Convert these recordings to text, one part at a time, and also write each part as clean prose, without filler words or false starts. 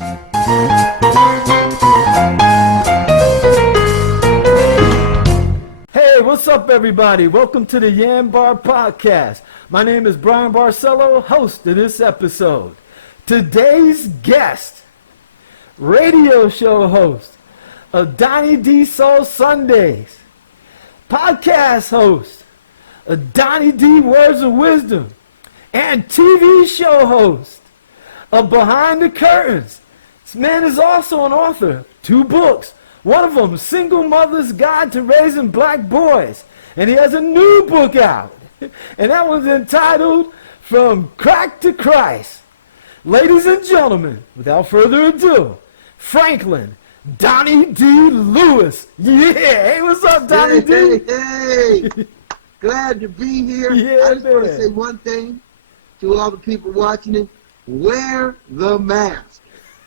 Hey, what's up, everybody? Welcome to the YanBar Podcast. My name is Bryan Barcelo, host of this episode. Today's guest, radio show host of Donny D Soul Sundays, podcast host of Donny D Words of Wisdom, and TV show host of Behind the Curtains. This man is also an author of 2 books. One of them, Single Mother's Guide to Raising Black Boys. And he has a new book out. And that one's entitled From Crack to Christ. Ladies and gentlemen, without further ado, Franklin, Donny D Lewis. Yeah, hey, what's up, Donny D? Hey. Glad to be here. Yeah, I just want to say one thing to all the people watching it. Wear the mask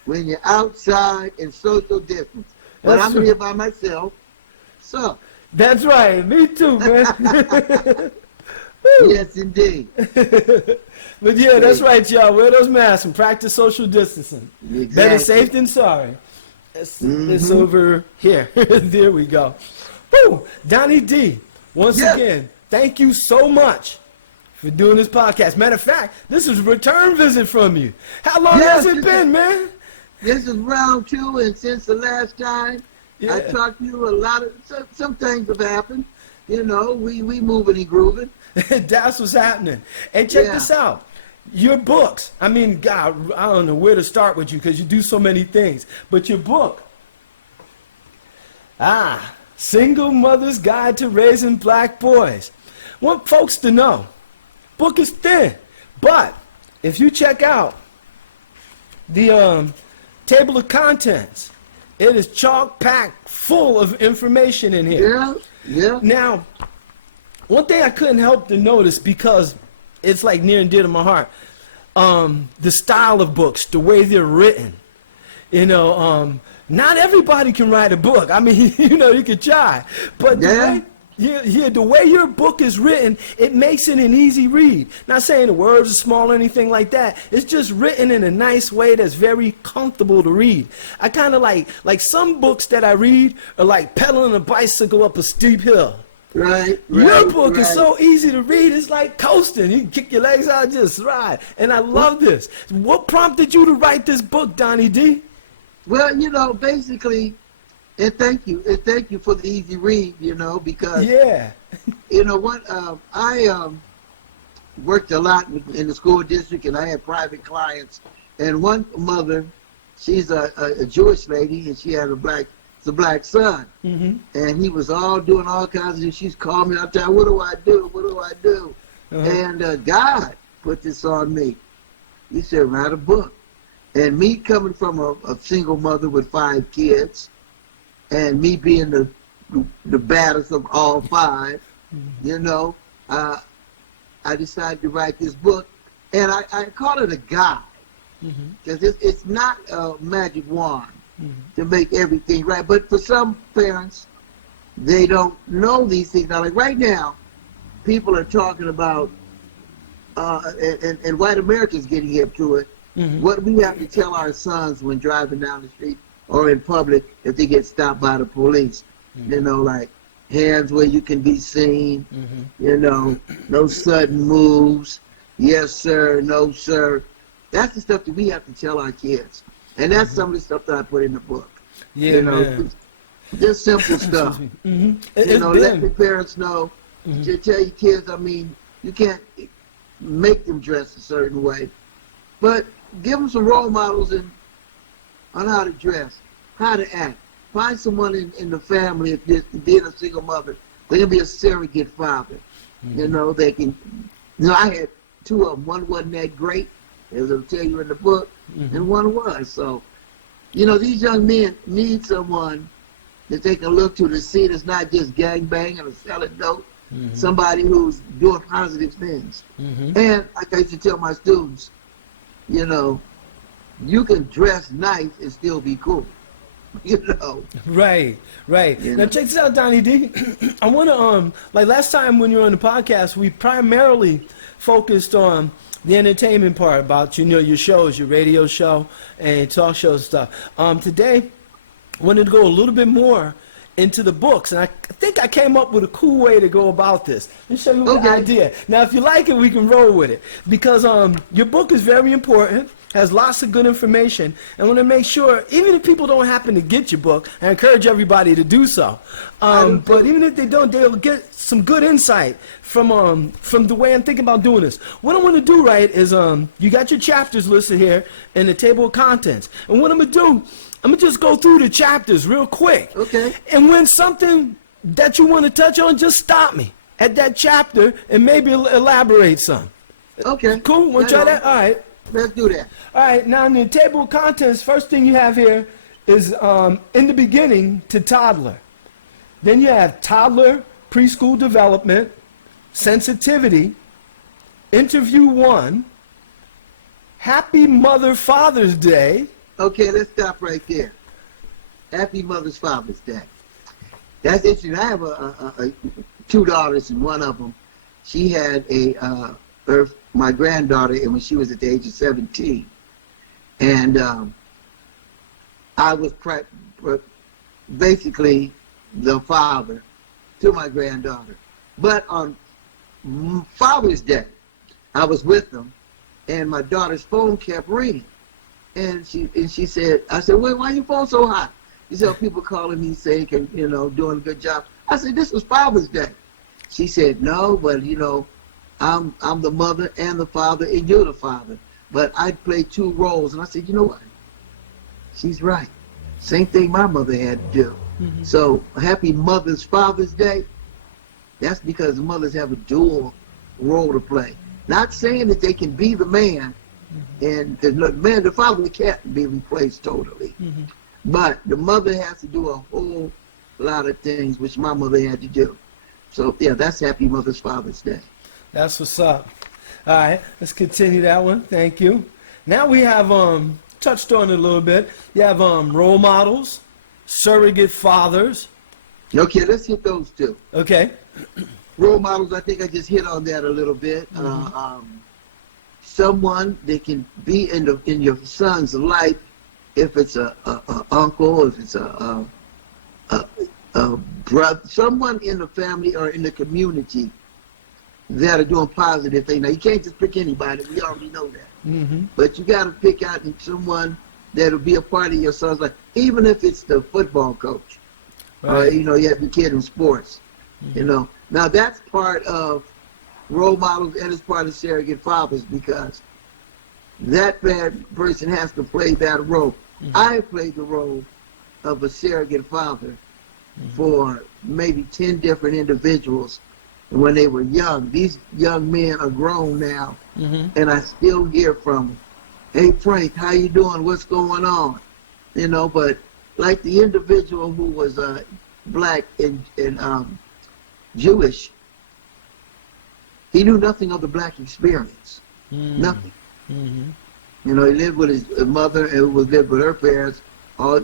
when you're outside in social distance. But I'm here by myself, so. That's right. Me too, man. Yes, indeed. But yeah, that's right, y'all. Wear those masks and practice social distancing. Exactly. Better safe than sorry. It's over here. There we go. Woo! Donny D, once again, thank you so much for doing this podcast. Matter of fact, this is a return visit from you. How long has it been, man? This is round 2, and since the last time I talked to you, some things have happened. You know, we moving and grooving. That's what's happening. And check this out. Your books. I mean, God, I don't know where to start with you because you do so many things. But your book, Single Mother's Guide to Raising Black Boys. Want folks to know, book is thin. But if you check out the table of contents, it is chock packed full of information in here. Yeah. Now, one thing I couldn't help to notice, because it's like near and dear to my heart, the style of books, the way they're written. You know, not everybody can write a book. I mean, you know, you could try, but the way your book is written, it makes it an easy read. Not saying the words are small or anything like that. It's just written in a nice way that's very comfortable to read. I kind of like some books that I read are like pedaling a bicycle up a steep hill. Right. Your book is so easy to read. It's like coasting. You can kick your legs out and just ride. And I love this. What prompted you to write this book, Donny D? Well, you know, basically, and thank you for the easy read, you know, because you know what, I worked a lot in the school district, and I had private clients, and one mother, she's a Jewish lady, and she had a black son, and he was all doing all kinds of things. She's calling me all the time, what do I do? And God put this on me. He said, write a book. And me coming from a single mother with 5 kids, and me being the baddest of all 5, you know, I decided to write this book, and I call it a guide, because it's not a magic wand to make everything right. But for some parents, they don't know these things. Now, like right now, people are talking about, and white Americans getting hip to it, what we have to tell our sons when driving down the street or in public if they get stopped by the police. You know, like hands where you can be seen, you know, no sudden moves, yes sir, no sir. That's the stuff that we have to tell our kids. And that's some of the stuff that I put in the book. Yeah, you know, just simple stuff. You know, let the parents know, to tell your kids, I mean, you can't make them dress a certain way, but give them some role models on how to dress, how to act. Find someone in the family, if you're being a single mother, they can be a surrogate father. You know, they can, you know, I had 2 of them. One wasn't that great, as I'll tell you in the book, and one was. So, you know, these young men need someone that they can look to see that's not just gangbanging or selling dope, somebody who's doing positive things. And like I used to tell my students, you know, you can dress nice and still be cool. you know. Right. You Now know? check this out, Donny D. I want to like last time when you were on the podcast, we primarily focused on the entertainment part about your shows, your radio show and talk shows and stuff. Today, I wanted to go a little bit more into the books, and I think I came up with a cool way to go about this. Let me show you the idea. Now, if you like it, we can roll with it, because your book is very important, has lots of good information, and I want to make sure, even if people don't happen to get your book, I encourage everybody to do so. But even if they don't, they'll get some good insight from the way I'm thinking about doing this. What I want to do, right, is you got your chapters listed here in the table of contents, and what I'm gonna do, I'm going to just go through the chapters real quick. Okay. And when something that you want to touch on, just stop me at that chapter and maybe elaborate some. Okay. Cool? Want to try that? All right. Let's do that. All right. Now, in the table of contents, first thing you have here is in the beginning to toddler. Then you have toddler, preschool development, sensitivity, interview 1, happy Mother Father's Day. Okay, let's stop right there. Happy Mother's Father's Day. That's interesting. I have two daughters, and one of them, she had my granddaughter, and when she was at the age of 17, and I was basically the father to my granddaughter. But on Father's Day, I was with them, and my daughter's phone kept ringing. And she said, I said, well, why your phone so hot? She said, people calling me sick and, doing a good job. I said, this was Father's Day. She said, no, but, I'm the mother and the father, and you're the father. But I play 2 roles. And I said, you know what? She's right. Same thing my mother had to do. Mm-hmm. So happy Mother's Father's Day. That's because mothers have a dual role to play. Not saying that they can be the man, and the father can't be replaced totally. Mm-hmm. But the mother has to do a whole lot of things, which my mother had to do. So, yeah, that's Happy Mother's Father's Day. That's what's up. All right, let's continue that one. Thank you. Now we have touched on it a little bit. You have role models, surrogate fathers. Okay, let's hit those 2. Okay. Role models, I think I just hit on that a little bit. Mm-hmm. Someone that can be in your son's life, if it's a uncle, if it's a brother, someone in the family or in the community that are doing positive things. Now, you can't just pick anybody. We already know that. Mm-hmm. But you got to pick out someone that'll be a part of your son's life, even if it's the football coach. Right. You have the kid in sports. Mm-hmm. Now that's part of role models, and it's part of surrogate fathers, because that bad person has to play that role. Mm-hmm. I played the role of a surrogate father for maybe 10 different individuals when they were young. These young men are grown now, and I still hear from them. Hey, Frank, how you doing? What's going on? But like the individual who was black and Jewish, he knew nothing of the black experience. Nothing. Mm-hmm. He lived with his mother and lived with her parents, all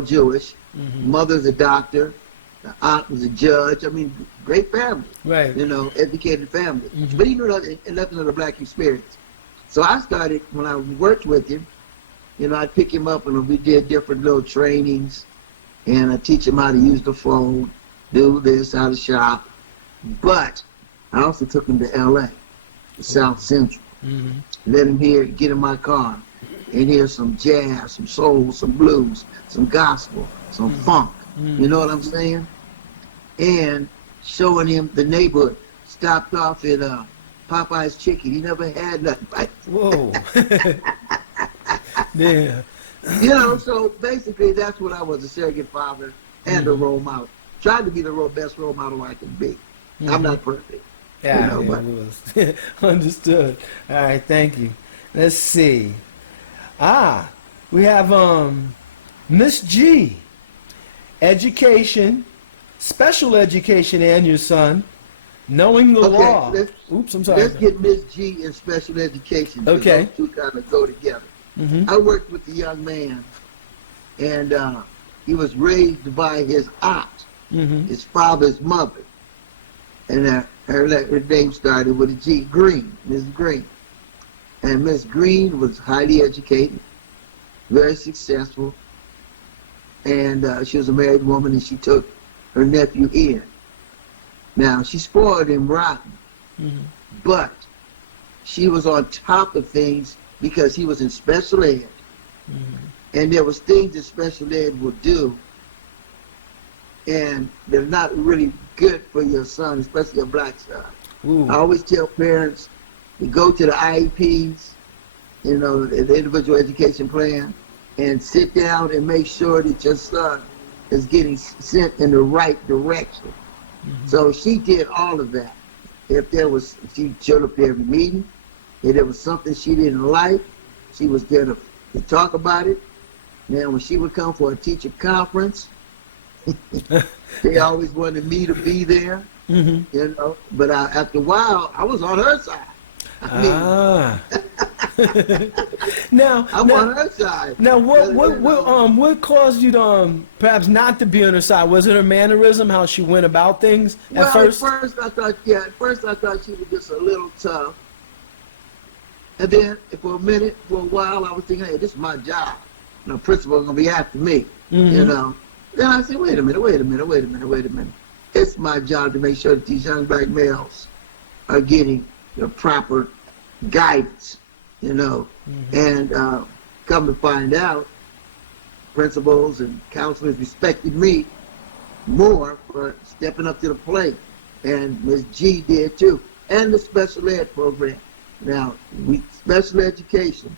Jewish. Mm-hmm. Mother's a doctor. The aunt was a judge. I mean, great family. Right. Educated family. Mm-hmm. But he knew nothing of the black experience. So I started, when I worked with him, I'd pick him up and we did different little trainings, and I'd teach him how to use the phone, do this, how to shop. But I also took him to LA, South Central. Mm-hmm. Let him get in my car and hear some jazz, some soul, some blues, some gospel, some funk. Mm-hmm. You know what I'm saying? And showing him the neighborhood. Stopped off at Popeye's Chicken. He never had nothing. Right? Whoa. Yeah. So basically that's what I was, a surrogate father and a role model. Tried to be the best role model I could be. Mm-hmm. I'm not perfect. Yeah, it was. Understood. All right, thank you. Let's see. We have Miss G. Education, special education, and your son, knowing the law. Oops, I'm sorry. Let's get Miss G in special education. Okay. Those 2 kind of go together. Mm-hmm. I worked with a young man, and he was raised by his aunt, his father's mother. And her name started with a G, Green, Miss Green. And Miss Green was highly educated, very successful, and she was a married woman, and she took her nephew in. Now, she spoiled him rotten, but she was on top of things because he was in special ed, and there was things that special ed would do, and they're not really good for your son, especially a black son. I always tell parents to go to the IEPs, you know, the individual education plan, and sit down and make sure that your son is getting sent in the right direction. So she did all of that. If there was, she showed up to every meeting. If there was something she didn't like, she was there to talk about it. Now, when she would come for a teacher conference, they always wanted me to be there, you know. But after a while, I was on her side. Now I'm on her side. Now, what caused you to perhaps not to be on her side? Was it her mannerism, how she went about things at first? At first I thought she was just a little tough. And then for a while, I was thinking, hey, this is my job. You know, principal's gonna be after me. You know. Then I said, wait a minute. It's my job to make sure that these young black males are getting the proper guidance, you know. And come to find out, principals and counselors respected me more for stepping up to the plate. And Ms. G did too. And the special ed program. Now, special education,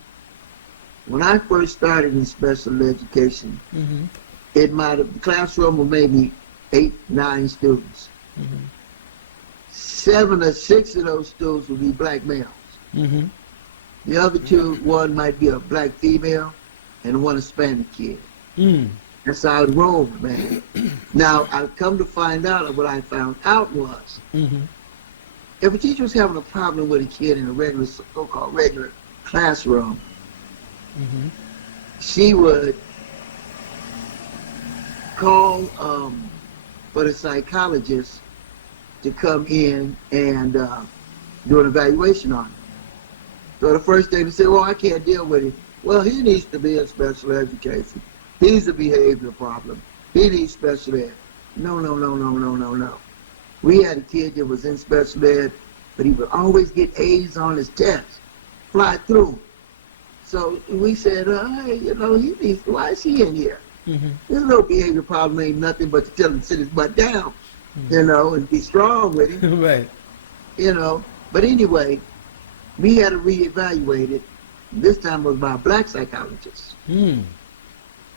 when I first started in special education, the classroom was maybe 8, 9 students. 7 or 6 of those students would be black males. The other 2, one might be a black female and one Hispanic kid. That's how it rolled, man. Now, I've come to find out, what I found out was, if a teacher was having a problem with a kid in a regular, so-called regular classroom, she would call for the psychologist to come in and do an evaluation on him. So the first thing they say, well, I can't deal with him. Well, he needs to be in special education. He's a behavior problem. He needs special ed. No. We had a kid that was in special ed, but he would always get A's on his tests, fly through. So we said, hey, you know, why is he in here? There's no behavior problem, ain't nothing but to tell him to sit his butt down, you know, and be strong with him. Right. You know, but anyway, we had to reevaluate it. This time it was by a black psychologist.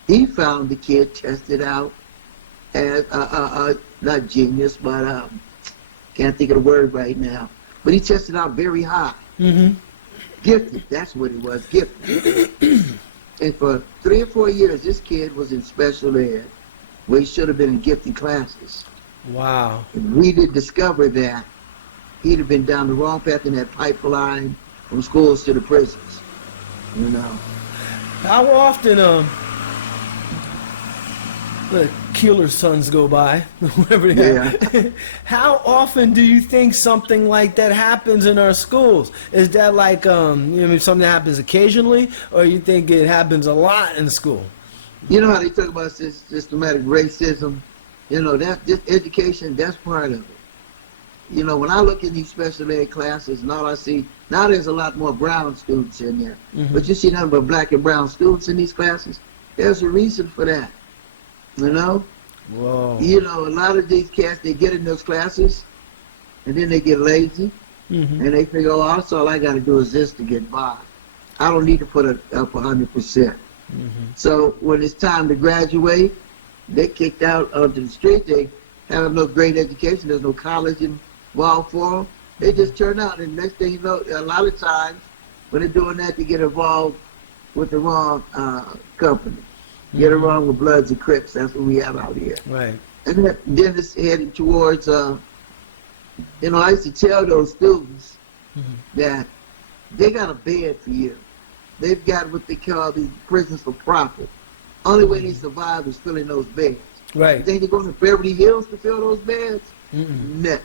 He found the kid tested out as not genius, but can't think of the word right now. But he tested out very high. Gifted, that's what it was, gifted. And for 3 or 4 years, this kid was in special ed, where he should have been in gifted classes. Wow. And we did discover that he'd have been down the wrong path in that pipeline from schools to the prisons, you know. How often the killer sons go by, whatever they are. How often do you think something like that happens in our schools? Is that like something that happens occasionally, or you think it happens a lot in school? You know how they talk about systematic racism? You know, just education, that's part of it. You know, when I look in these special ed classes and all I see, now there's a lot more brown students in there, but you see nothing but black and brown students in these classes. There's a reason for that, you know? Whoa. You know, a lot of these cats, they get in those classes, and then they get lazy, and they figure, oh, that's all I got to do is this to get by. I don't need to put it up 100%. So when it's time to graduate, they kicked out onto the street. They have no great education. There's no college involved for them. They just turn out, and next thing you know, a lot of times when they're doing that, they get involved with the wrong company. Get along with Bloods and Crips. That's what we have out here. Right. And then it's headed towards, I used to tell those students that they got a bed for you. They've got what they call these prisons for profit. Only way they survive is filling those beds. Right. You think they're going to Beverly Hills to fill those beds? No.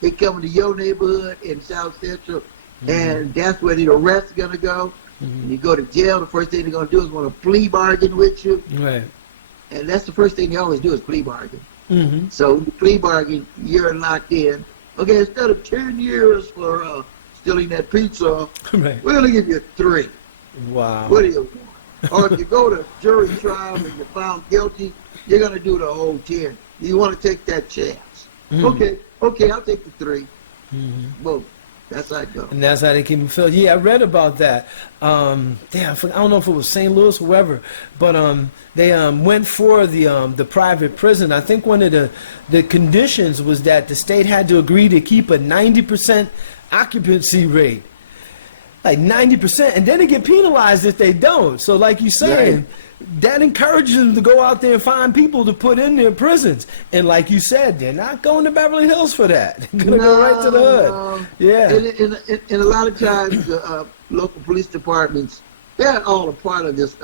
They coming to your neighborhood in South Central, and that's where the arrest is going to go. When you go to jail, the first thing they're going to do is want to plea bargain with you. Right. And that's the first thing they always do is plea bargain. So the plea bargain, you're locked in. Okay, instead of 10 years for stealing that pizza, we're going to give you 3. Wow. What do you want? Or if you go to jury trial and you're found guilty, you're going to do the whole 10. You want to take that chance. Okay, I'll take the 3. Boom. That's how it goes. And that's how they keep them filled. Yeah, I read about that. I don't know if it was St. Louis, whoever, but they went for the private prison. I think one of the conditions was that the state had to agree to keep a 90% occupancy rate. Like 90%, and then they get penalized if they don't. So like you saying, that encourages them to go out there and find people to put in their prisons. And like you said, they're not going to Beverly Hills for that. They're going to go right to the hood. Yeah. And a lot of times, local police departments, they're all a part of this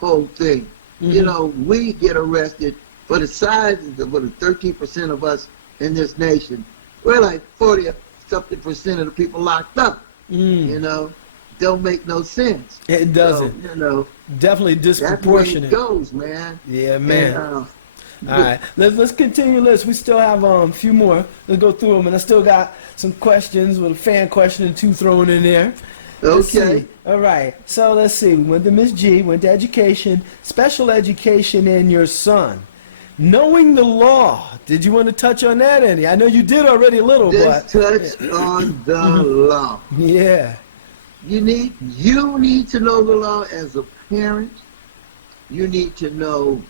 whole thing. You know, we get arrested for the size of the 13% of us in this nation. We're like 40-something% of the people locked up. You know, don't make no sense. It doesn't. So, you know, definitely disproportionate. That's where it goes, man. Yeah, man. All right, let's continue. We still have a few more. Let's go through them, and I still got some questions with a fan question and 2 thrown in there. Okay. All right. So let's see. We went to Miss G. Went to education, special education, and your son. Knowing the law. Did you want to touch on that any? I know you did already a little, Just touch on the law. Yeah. You need to know the law as a parent. You need to know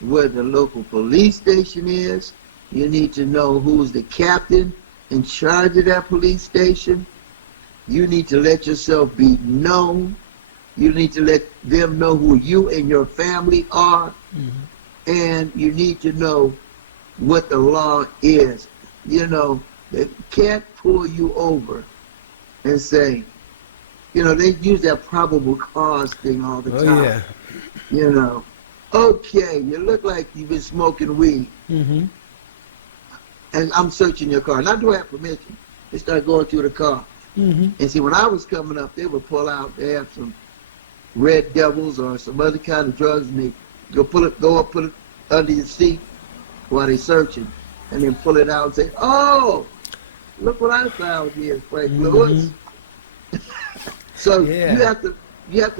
where the local police station is. You need to know who's the captain in charge of that police station. You need to let yourself be known. You need to let them know who you and your family are. And you need to know what the law is. You know, they can't pull you over and say, you know, they use that probable cause thing all the time. Yeah. You know, okay, you look like you've been smoking weed. And I'm searching your car. Not do I have permission. They start going through the car. And see, when I was coming up, they would pull out, they have some Red Devils or some other kind of drugs, and they put it under your seat while they're searching, and then pull it out and say, "Oh, look what I found here, Frank Lewis." So you have to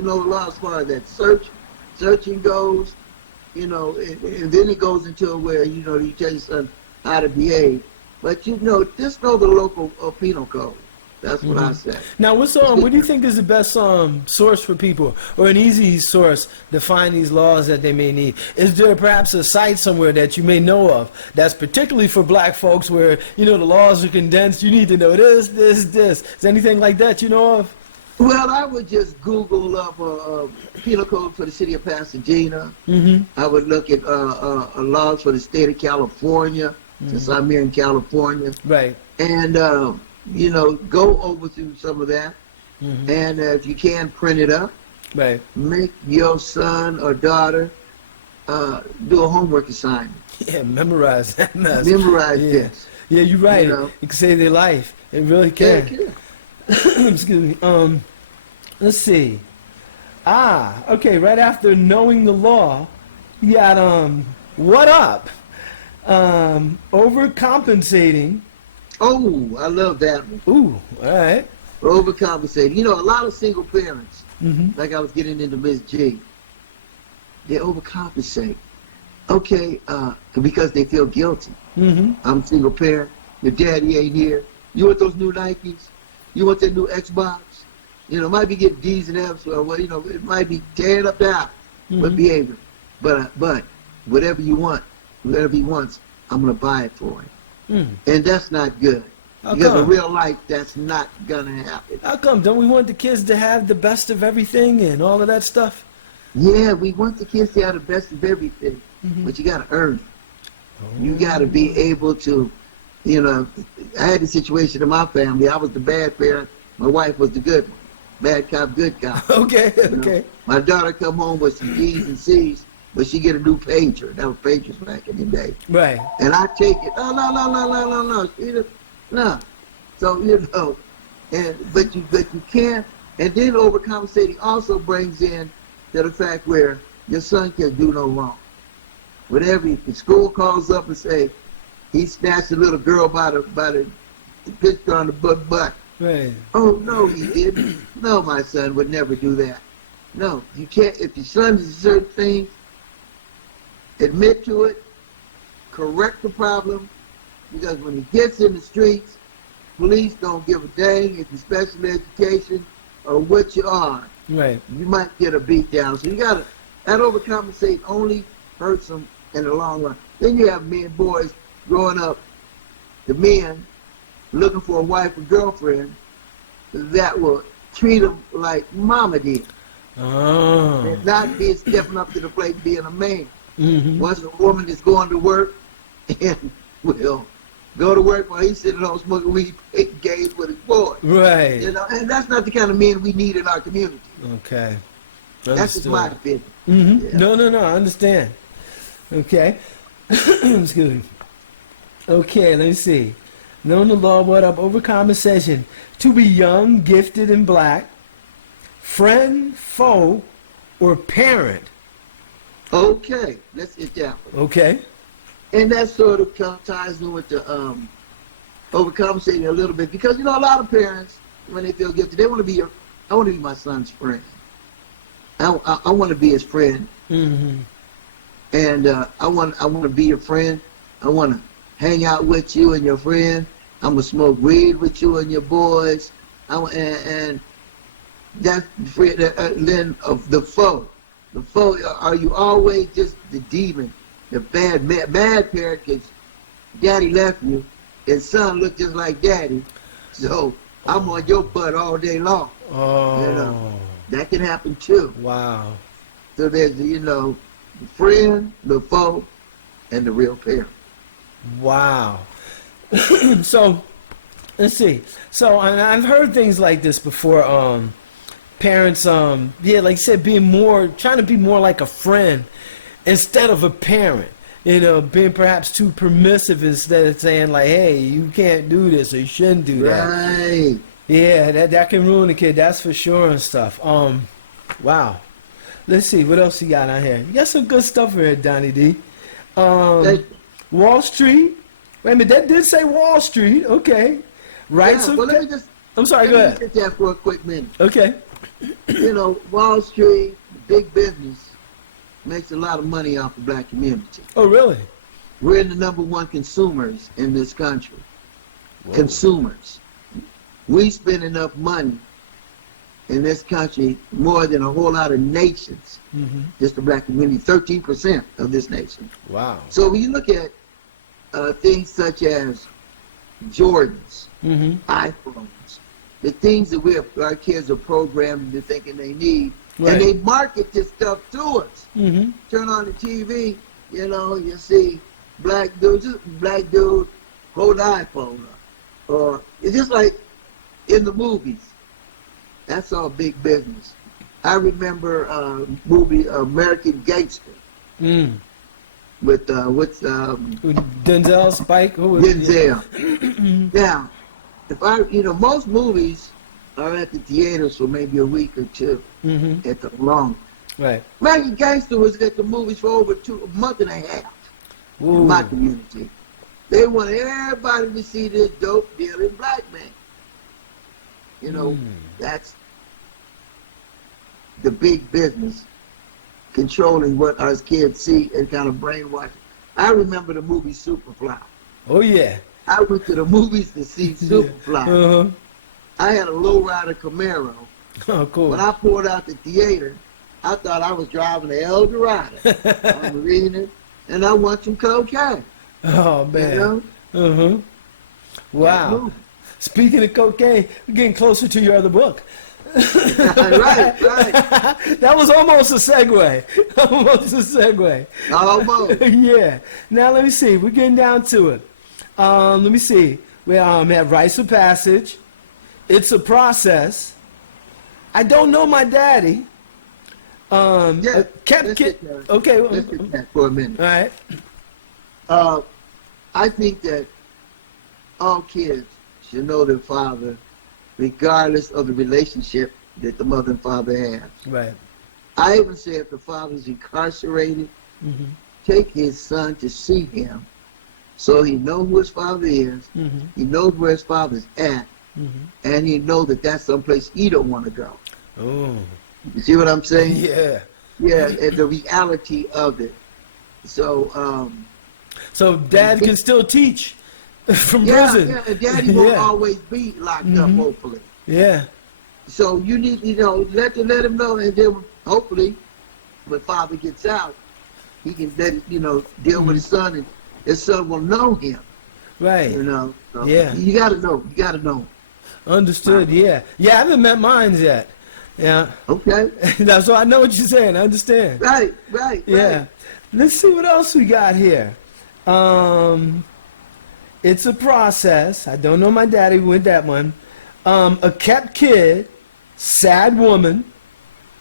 know the law as far as that searching goes, you know, and then it goes into where, you know, you tell your son how to behave, but you know, just know the local penal code. That's what I say. Now, what do you think is the best source for people, or an easy source to find these laws that they may need? Is there perhaps a site somewhere that you may know of that's particularly for black folks where, you know, the laws are condensed, you need to know this? Is anything like that you know of? Well, I would just Google up a penal code for the city of Pasadena. I would look at laws for the state of California, since I'm here in California. Right. And, you know, go over through some of that. And if you can, print it up. Right. Make your son or daughter do a homework assignment. Yeah, memorize that mess. Memorize this. Yeah, you're right. You know? It can save their life. It really can. Yeah, Excuse me. Let's see. Okay, right after knowing the law, you got what up? Overcompensating. Oh, I love that one. Ooh, all right. Overcompensating. You know, a lot of single parents, like I was getting into Miss G, they overcompensate. Okay, because they feel guilty. I'm a single parent. Your daddy ain't here. You want those new Nikes? You want that new Xbox? You know, might be getting D's and F's, or you know, it might be tearing up the house with behavior. But whatever you want, whatever he wants, I'm gonna buy it for him. And that's not good. Because in real life, that's not gonna happen. How come? Don't we want the kids to have the best of everything and all of that stuff? Yeah, we want the kids to have the best of everything, but you gotta earn it. You gotta be able to, you know, I had a situation in my family. I was the bad parent. My wife was the good one. bad cop, good cop. Okay, You okay. know? My daughter come home with some D's and C's, but she get a new pager. That was pagers back in the day. Right. And I take it. Oh, no. No. So, you know, but you can't. And then overcompensating also brings in to the fact where your son can do no wrong. Whenever the school calls up and say he snatched a little girl by the picture on the butt. Right. Oh no, he didn't. No, my son would never do that. No, you can't. If your son does certain things, admit to it, correct the problem, because when he gets in the streets, police don't give a dang if you're special education or what you are. Right. You might get a beat down. So you gotta, that overcompensate only hurts them in the long run. Then you have men, boys growing up, the men looking for a wife or girlfriend that will treat them like mama did. Oh. And not being stepping up to the plate being a man. Mm-hmm. Once a woman is going to work and will go to work while he's sitting home smoking weed, playing games with his boys. Right. You know, and that's not the kind of men we need in our community. Okay. Understood. That's just my opinion. Mm-hmm. Yeah. No, I understand. Okay. Excuse me. Okay, let me see. Known the law, what up? Overcompensation. To be young, gifted, and black. Friend, foe, or parent. Okay, let's get that one. Okay. And that sort of ties in with the overcompensating a little bit, because you know a lot of parents, when they feel gifted, they want to be I want to be my son's friend. I want to be his friend. Mm-hmm. And I want to be your friend. I want to hang out with you and your friend. I'm gonna smoke weed with you and your boys. And that's then of the foe. The foe, are you always just the demon, the bad parent? Because daddy left you, and son look just like daddy. So I'm on your butt all day long. Oh. You know, that can happen too. Wow. So there's, you know, the friend, the foe, and the real parent. Wow. So, let's see. So, I've heard things like this before. Parents, like you said, trying to be more like a friend instead of a parent. You know, being perhaps too permissive instead of saying like, hey, you can't do this or you shouldn't do that. Right. Yeah, that can ruin a kid, that's for sure and stuff. Wow. Let's see, what else you got on here? You got some good stuff here, Donny D. Wall Street. Wait a minute, that did say Wall Street. Okay. Right. Yeah, well, I'm sorry, go ahead. Let me get that for a quick minute. Okay. You know, Wall Street, big business, makes a lot of money off the black community. Oh, really? We're the #1 consumers in this country. Whoa. Consumers. We spend enough money in this country more than a whole lot of nations. Mm-hmm. Just the black community, 13% of this nation. Wow. So when you look at things such as Jordans, Mm-hmm. iPhones, the things that our kids are programmed into thinking they need, Right. and they market this stuff to us. Mm-hmm. Turn on the TV, you know, you see black dude hold the iPhone up. Or it's just like in the movies. That's all big business. I remember a movie American Gangster with Denzel, Spike, who was Denzel. Now, most movies are at the theaters for maybe a week or two at the long. Right. American Gangster was at the movies for over a month and a half. Ooh. In my community. They wanted everybody to see this dope dealing black man. You know, that's the big business controlling what our kids see and kind of brainwashing. I remember the movie Superfly. Oh, yeah. I went to the movies to see Superfly. Uh-huh. I had a lowrider Camaro. Oh, cool. When I pulled out the theater, I thought I was driving the El Dorado. I'm reading it, and I want some cocaine. Oh, man. You know? Uh-huh. Wow. Speaking of cocaine, we're getting closer to your other book. right. That was almost a segue. Almost. Yeah. Now, let me see. We're getting down to it. Let me see. We have Rites of Passage. It's a Process. I don't know my daddy. Kept kid. Okay. Let's get that for a minute. All right. I think that all kids should know their father, regardless of the relationship that the mother and father have. Right. I even say if the father's incarcerated, take his son to see him so he knows who his father is, he knows where his father's at, and he knows that that's someplace he don't want to go. Oh. You see what I'm saying? Yeah. Yeah, and the reality of it. So, so dad can still teach from prison. Yeah, and daddy won't always be locked up, hopefully. Yeah. So you need, let him know, and then hopefully, when father gets out, he can then, deal with his son, and his son will know him. Right. So yeah. You gotta know. Understood. Yeah. Yeah. I haven't met mine yet. Yeah. Okay. So I know what you're saying. I understand. Right. Yeah. Let's see what else we got here. It's a process. I don't know my daddy with that one. A kept kid, sad woman,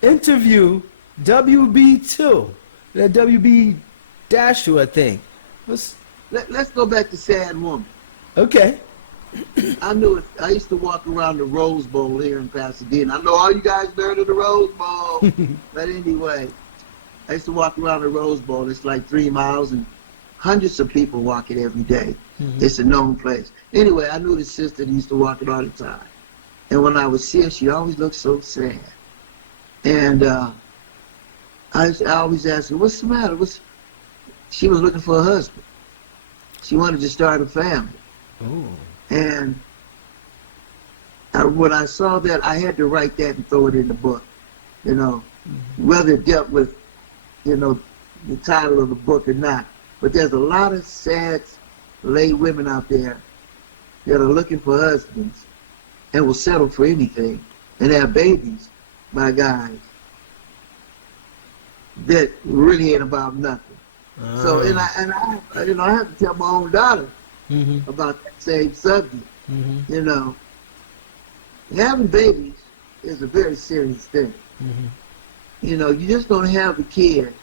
interview, WB2. That WB-2, I think. Let's go back to sad woman. Okay. I knew it. I used to walk around the Rose Bowl here in Pasadena. I know all you guys heard of the Rose Bowl. But anyway, I used to walk around the Rose Bowl. It's like 3 miles, and hundreds of people walk it every day. It's a known place. Anyway, I knew the sister that used to walk it all the time. And when I would see her, she always looked so sad. And I always asked her, what's the matter? She was looking for a husband. She wanted to start a family. Ooh. And when I saw that, I had to write that and throw it in the book. Whether it dealt with, the title of the book or not. But there's a lot of sad lay women out there that are looking for husbands and will settle for anything and have babies by guys that really ain't about nothing. So, and I have to tell my own daughter about that same subject. Having babies is a very serious thing. You just don't have a kid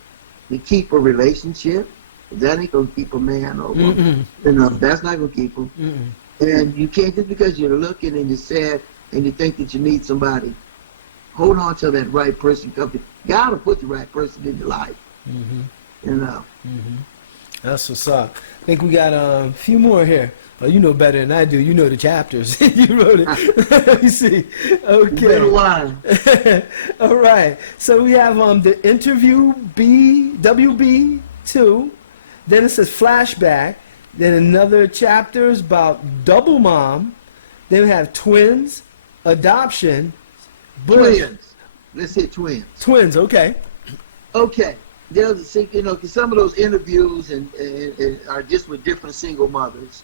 to keep a relationship. That ain't gonna keep a man or woman. That's not gonna keep them. And you can't, just because you're looking and you're sad and you think that you need somebody, hold on till that right person comes. God will put the right person in your life. That's what's up. I think we got a few more here. Oh, you know better than I do. You know the chapters. You wrote it. Let me see. Okay. It's been a while. All right. So we have the interview WB2. Then it says flashback. Then another chapter is about double mom. Then we have twins, adoption, twins. Let's say twins. Twins. Okay. Okay. There's because some of those interviews and are just with different single mothers.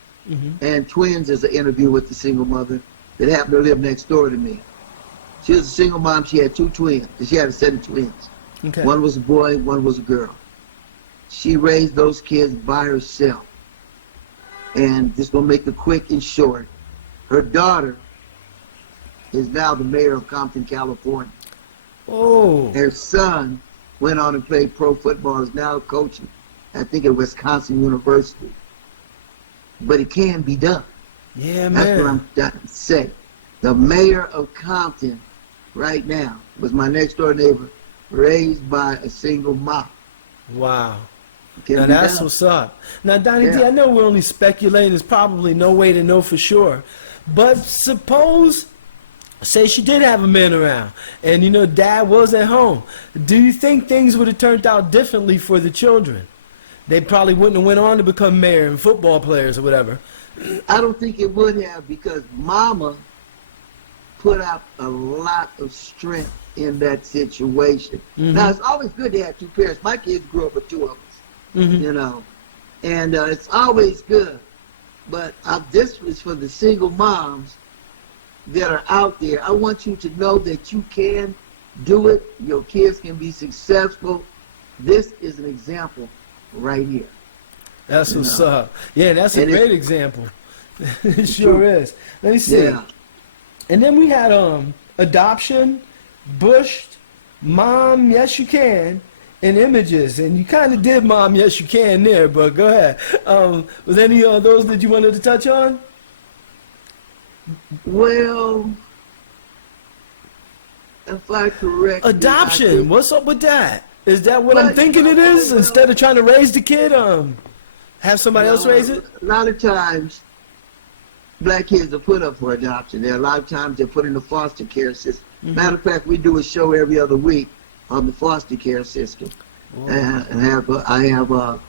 And twins is an interview with the single mother that happened to live next door to me. She was a single mom. She had 2 twins. She had a set of twins. Okay. One was a boy, one was a girl. She raised those kids by herself. And just gonna make it quick and short, her daughter is now the mayor of Compton, California. Oh. Her son went on and played pro football, is now coaching, I think, at Wisconsin University. But it can be done. Yeah, man. That's what I'm trying to say. The mayor of Compton right now was my next door neighbor, raised by a single mom. Wow. Now that's what's up. Now, Donny D, I know we're only speculating. There's probably no way to know for sure. But suppose, say she did have a man around and, dad was at home. Do you think things would have turned out differently for the children? They probably wouldn't have went on to become mayor and football players or whatever. I don't think it would have, because mama put out a lot of strength in that situation. Now, it's always good to have 2 parents. My kids grew up with 2 of us. And it's always good. But this is for the single moms that are out there. I want you to know that you can do it. Your kids can be successful. This is an example right here. That's what's up. Yeah, that's a great example. It sure is. Let me see. Yeah. And then we had adoption, Bushed, Mom, Yes You Can, and Images. And you kind of did Mom, Yes You Can there, but go ahead. Was any of those that you wanted to touch on? Well, if I correct adoption. What's up with that? Is that what I'm thinking it is? Instead of trying to raise the kid, have somebody else raise it? A lot of times, black kids are put up for adoption. There are a lot of times they're put in the foster care system. Mm-hmm. Matter of fact, we do a show every other week on the foster care system. And I have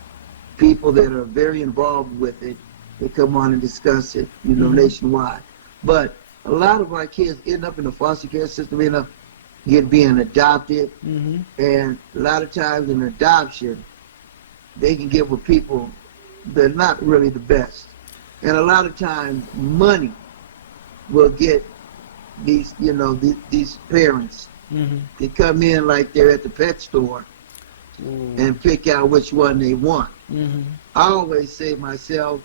people that are very involved with it. They come on and discuss it, nationwide. But a lot of our kids end up in the foster care system, end up being adopted. Mm-hmm. And a lot of times in adoption, they can get with people that are not really the best. And a lot of times money will get these, these parents to come in like they're at the pet store and pick out which one they want. Mm-hmm. I always say to myself,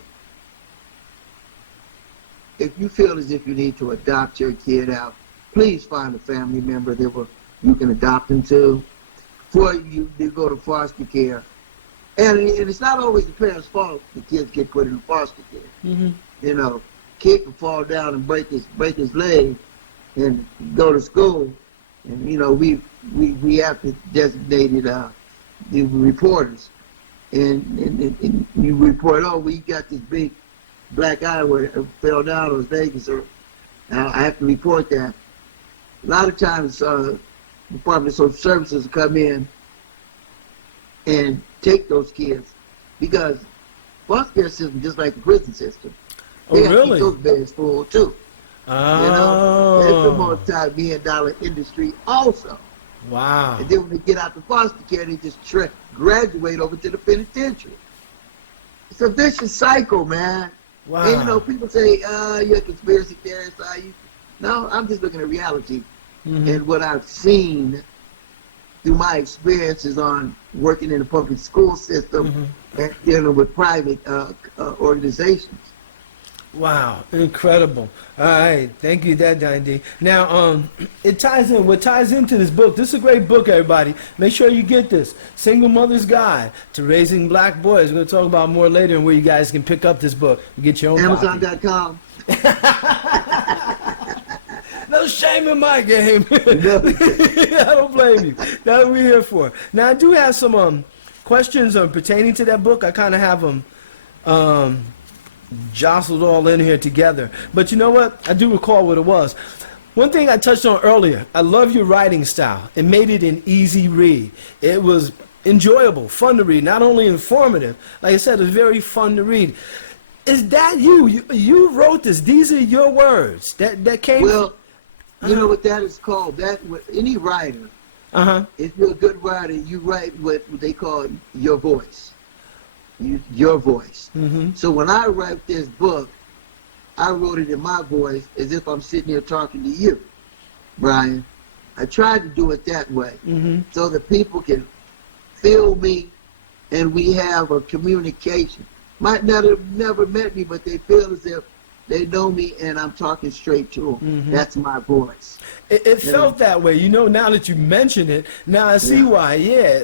if you feel as if you need to adopt your kid out, please find a family member that you can adopt them to before you go to foster care. And it's not always the parents' fault the kids get put in foster care. Mm-hmm. Kid can fall down and break his leg and go to school. And we have to designate the reporters. And you report, we got this big black eye where it fell down on his leg, so I have to report that. A lot of times, Department of Social Services come in and take those kids because foster care system just like the prison system. They have to keep those beds full too. Oh. It's a multi-million-dollar industry also. Wow. And then when they get out to foster care, they just graduate over to the penitentiary. It's a vicious cycle, man. Wow. And people say, you're a conspiracy theorist. No, I'm just looking at reality. Mm-hmm. And what I've seen through my experiences on working in the public school system and dealing with private organizations. Wow, incredible. All right, thank you, Donny D. Now, it ties in. What ties into this book? This is a great book, everybody. Make sure you get this. Single Mother's Guide to Raising Black Boys. We're going to talk about more later and where you guys can pick up this book and get your own Amazon.com. No shame in my game. I don't blame you. That's what we're here for. Now, I do have some questions pertaining to that book. I kind of have them jostled all in here together. But you know what? I do recall what it was. One thing I touched on earlier, I love your writing style. It made it an easy read. It was enjoyable, fun to read, not only informative. Like I said, it was very fun to read. Is that you? You wrote this. These are your words that came. Well, you know what that is called? That any writer, if you're a good writer, you write what they call your voice. Your voice. Mm-hmm. So when I write this book, I wrote it in my voice as if I'm sitting here talking to you, Bryan. I tried to do it that way so that people can feel me and we have a communication. Might not have never met me, but they feel as if they know me and I'm talking straight to them. That's my voice. It felt that way. Now that you mention it, now I see why. Yeah,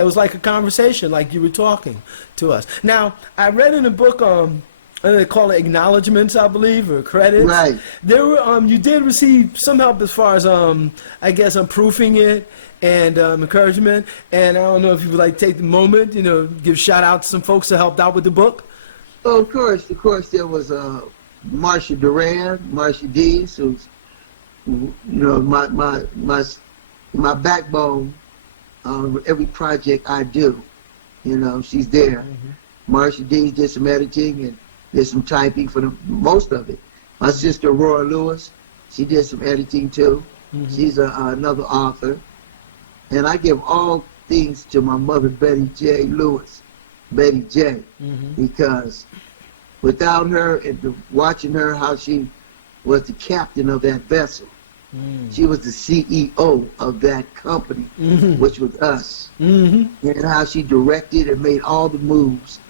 it was like a conversation, like you were talking to us. Now, I read in the book, they call it acknowledgments, I believe, or credits. Right. There were, you did receive some help as far as, I guess, proofing it and encouragement. And I don't know if you would like to take the moment, give shout out to some folks that helped out with the book. Oh, of course, there was Marsha Duran, Marsha D's, who's my backbone on every project I do. She's there. Marsha D did some editing and did some typing for most of it. My sister Aurora Lewis, she did some editing too. She's another author. And I give all things to my mother, Betty J. Lewis, Betty J, because without her and watching her, how she was the captain of that vessel. She was the CEO of that company, which was us. And how she directed and made all the moves.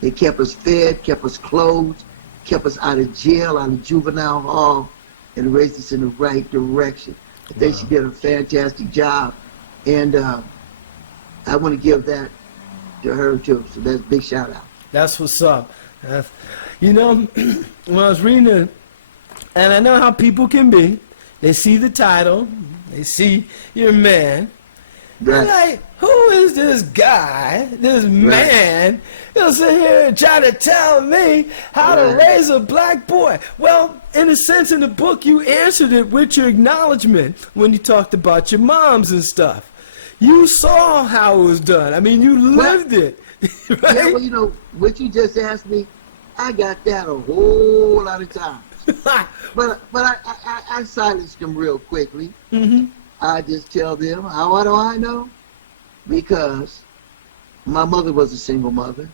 They kept us fed, kept us clothed, kept us out of jail, out of juvenile hall, and raised us in the right direction. I think she did a fantastic job, and I want to give that to her too. So that's a big shout out. That's what's up. You know, when I was reading it, and I know how people can be. They see the title, they see your man. They're like, who is this guy, this man, he'll sit here and try to tell me how to raise a black boy? Well, in a sense, in the book, you answered it with your acknowledgement when you talked about your moms and stuff. You saw how it was done. I mean, you lived it. Right? Yeah, well, you know, what you just asked me, I got that a whole lot of times. but I silenced them real quickly. Mm-hmm. I just tell them, how do I know? Because my mother was a single mother.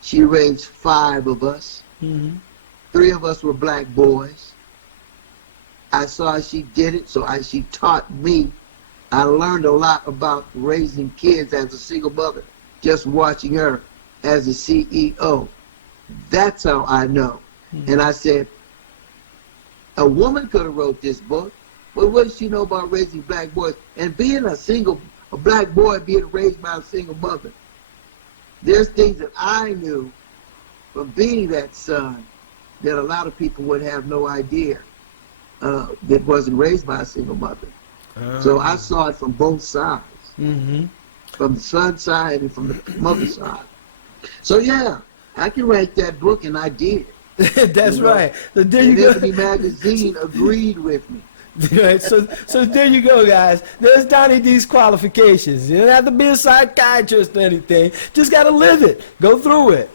She raised 5 of us. Mm-hmm. 3 of us were black boys. I saw she did it, so she taught me. I learned a lot about raising kids as a single mother, just watching her as a CEO. That's how I know. Mm-hmm. And I said, a woman could have wrote this book, but what does she know about raising black boys? And being a black boy being raised by a single mother. There's things that I knew from being that son that a lot of people would have no idea that wasn't raised by a single mother. So I saw it from both sides, from the son side and from the mother side. So yeah, I can write that book, and I did. That's right. So there and you go. Every magazine agreed with me. Right, so there you go, guys. There's Donny D's qualifications. You don't have to be a psychiatrist or anything. Just got to live it. Go through it.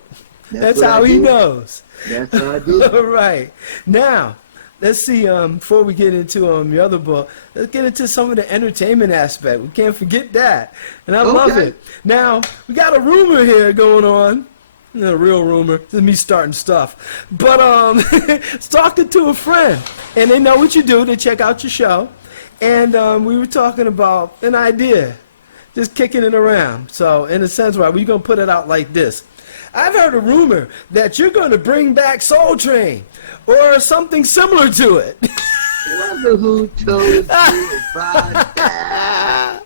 That's how he knows. That's how I do. All right. Now, let's see, before we get into your other book, let's get into some of the entertainment aspect. We can't forget that. And I love it. Now, we got a rumor here going on. A real rumor. This is me starting stuff. But talking to a friend, and they know what you do. They check out your show, and we were talking about an idea, just kicking it around. So in a sense, right, we're gonna put it out like this. I've heard a rumor that you're gonna bring back Soul Train, or something similar to it. Wonder who told you about that?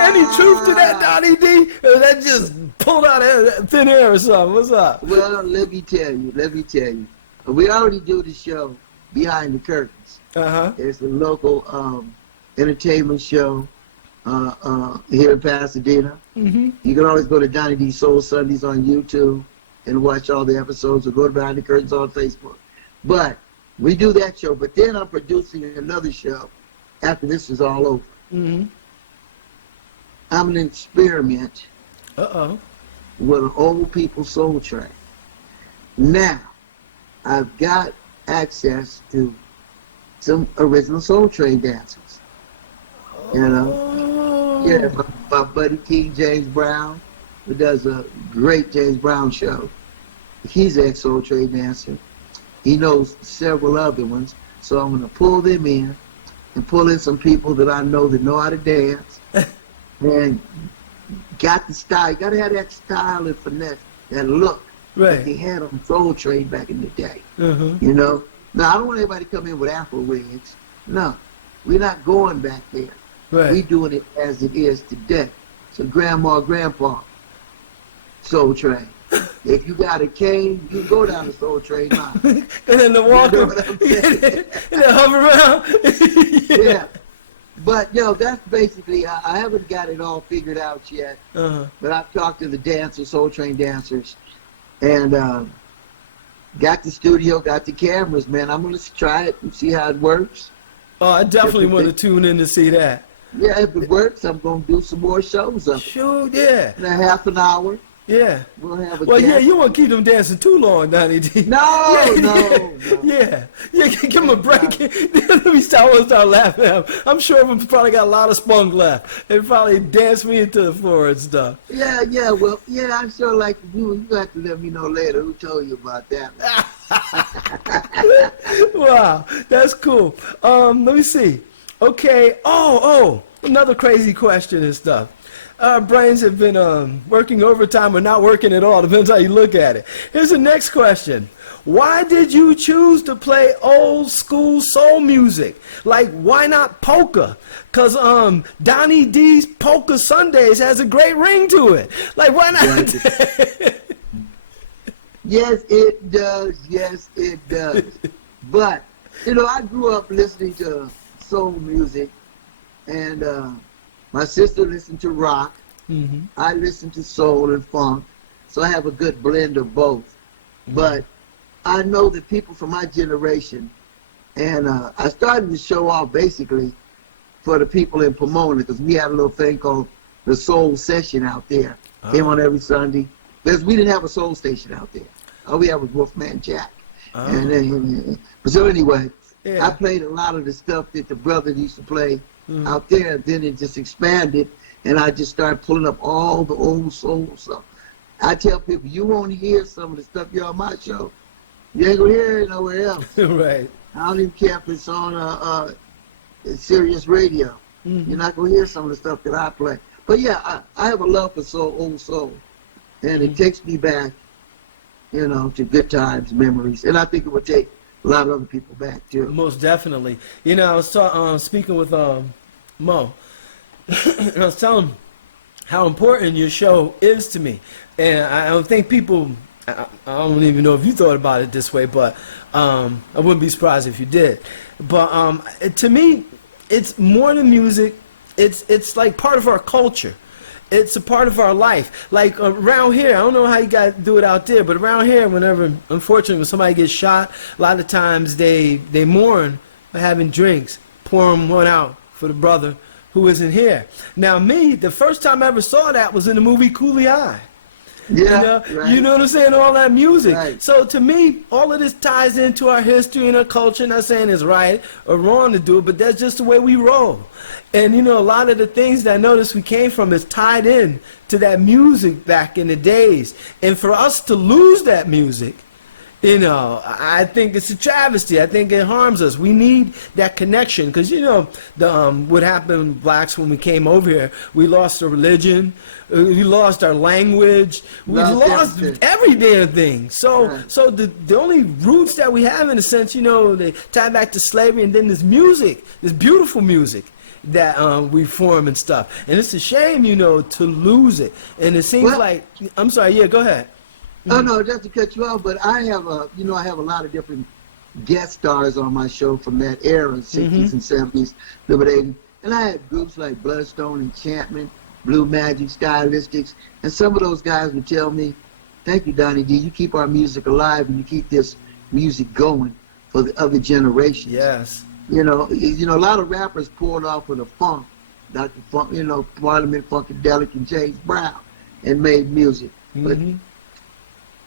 Any truth to that, Donny D? Or that just pulled out of thin air or something? What's up? Well, let me tell you. We already do the show Behind the Curtains. It's a local entertainment show here in Pasadena. You can always go to Donny D Soul Sundays on YouTube and watch all the episodes, or go to Behind the Curtains on Facebook. But we do that show, but then I'm producing another show after this is all over. I'm an experiment with an old people soul train. Now, I've got access to some original Soul Train dancers. You know? Yeah, my buddy King James Brown, who does a great James Brown show. He's an ex-Soul Train dancer. He knows several other ones, so I'm going to pull them in and pull in some people that I know that know how to dance and got the style. You got to have that style and finesse, that look that they had on Soul Train back in the day. You know? Now, I don't want everybody to come in with Afro wigs. No, we're not going back there. We're doing it as it is today. So grandma, grandpa, Soul Train. If you got a cane, you go down the Soul Train line. And then the walker, and then hover around. Yeah. But, that's basically, I haven't got it all figured out yet. But I've talked to the dancers, Soul Train dancers, and got the studio, got the cameras, man. I'm going to try it and see how it works. Oh, I definitely want to tune in to see that. Yeah, if it works, I'm going to do some more shows of it. Sure, yeah. In a half an hour. Yeah. We'll have a yeah, you won't keep them dancing too long, Donny D. No. Yeah, give them a break. Let me start laughing. I'm sure we've probably got a lot of spunk left. They probably dance me into the floor and stuff. Yeah, well, I'm sure like you have to let me know later who told you about that. Wow, that's cool. Let me see. Okay, another crazy question and stuff. Our brains have been working overtime or not working at all. Depends how you look at it. Here's the next question. Why did you choose to play old school soul music? Like, why not polka? Because Donny D's Polka Sundays has a great ring to it. Like, why not? Yes, it does. Yes, it does. But, I grew up listening to soul music, and my sister listened to rock. Mm-hmm. I listened to soul and funk, so I have a good blend of both. Mm-hmm. But I know that people from my generation, and I started to show off basically for the people in Pomona, because we had a little thing called the Soul Session out there. Oh. Came on every Sunday. Because we didn't have a soul station out there. All we had was Wolfman Jack. Oh. So anyway, I played a lot of the stuff that the brothers used to play out there. Then it just expanded, and I just started pulling up all the old soul stuff. I tell people, you won't hear some of the stuff you're on my show. You ain't gonna hear it nowhere else. Right. I don't even care if it's on Sirius Radio. Mm-hmm. You're not gonna hear some of the stuff that I play. But yeah, I have a love for old soul, and it takes me back, to good times, memories, and I think it would take a lot of other people back too. Most definitely. I was speaking with Mo, and I was telling him how important your show is to me, and I don't think people. I don't even know if you thought about it this way, but I wouldn't be surprised if you did. But to me, it's more than music. It's like part of our culture. It's a part of our life. Like around here, I don't know how you guys do it out there, but around here, unfortunately, when somebody gets shot, a lot of times they mourn by having drinks, pouring one out for the brother who isn't here. Now me, the first time I ever saw that was in the movie Coolie High. Yeah, right. You know what I'm saying? All that music. Right. So to me, all of this ties into our history and our culture. Not saying it's right or wrong to do it, but that's just the way we roll. And a lot of the things that I noticed we came from is tied in to that music back in the days. And for us to lose that music, I think it's a travesty. I think it harms us. We need that connection because, what happened with blacks when we came over here, we lost our religion, we lost our language, we lost every damn thing. So the only roots that we have, in a sense, they tie back to slavery, and then this music, this beautiful music that we form and stuff. And it's a shame, to lose it. And it seems like, I'm sorry, yeah, go ahead. Oh no, just to cut you off, but I have a lot of different guest stars on my show from that era, 60s and 70s, the 80s, and I had groups like Bloodstone, Enchantment, Blue Magic, Stylistics, and some of those guys would tell me, "Thank you, Donny D. You keep our music alive, and you keep this music going for the other generations." Yes. A lot of rappers poured off of the funk, Dr. Funk, Parliament Funkadelic and James Brown, and made music, but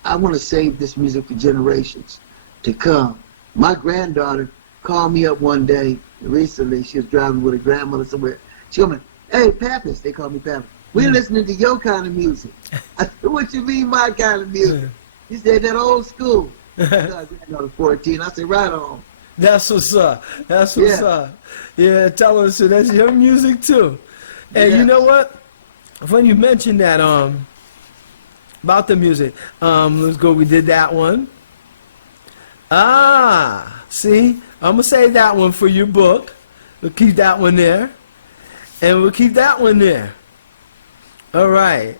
I want to save this music for generations to come. My granddaughter called me up one day recently. She was driving with her grandmother somewhere. She told me, "Hey, Pappas," they call me Pappas, "we're listening to your kind of music." I said, "What you mean my kind of music?" He said, "That old school." My granddaughter 14. I said, "Right on." That's what's up. That's what's up. Yeah, tell us that's your music too. And you know what? When you mentioned that, about the music, let's go. We did that one. See, I'm gonna say that one for your book. We'll keep that one there, and we'll keep that one there. All right,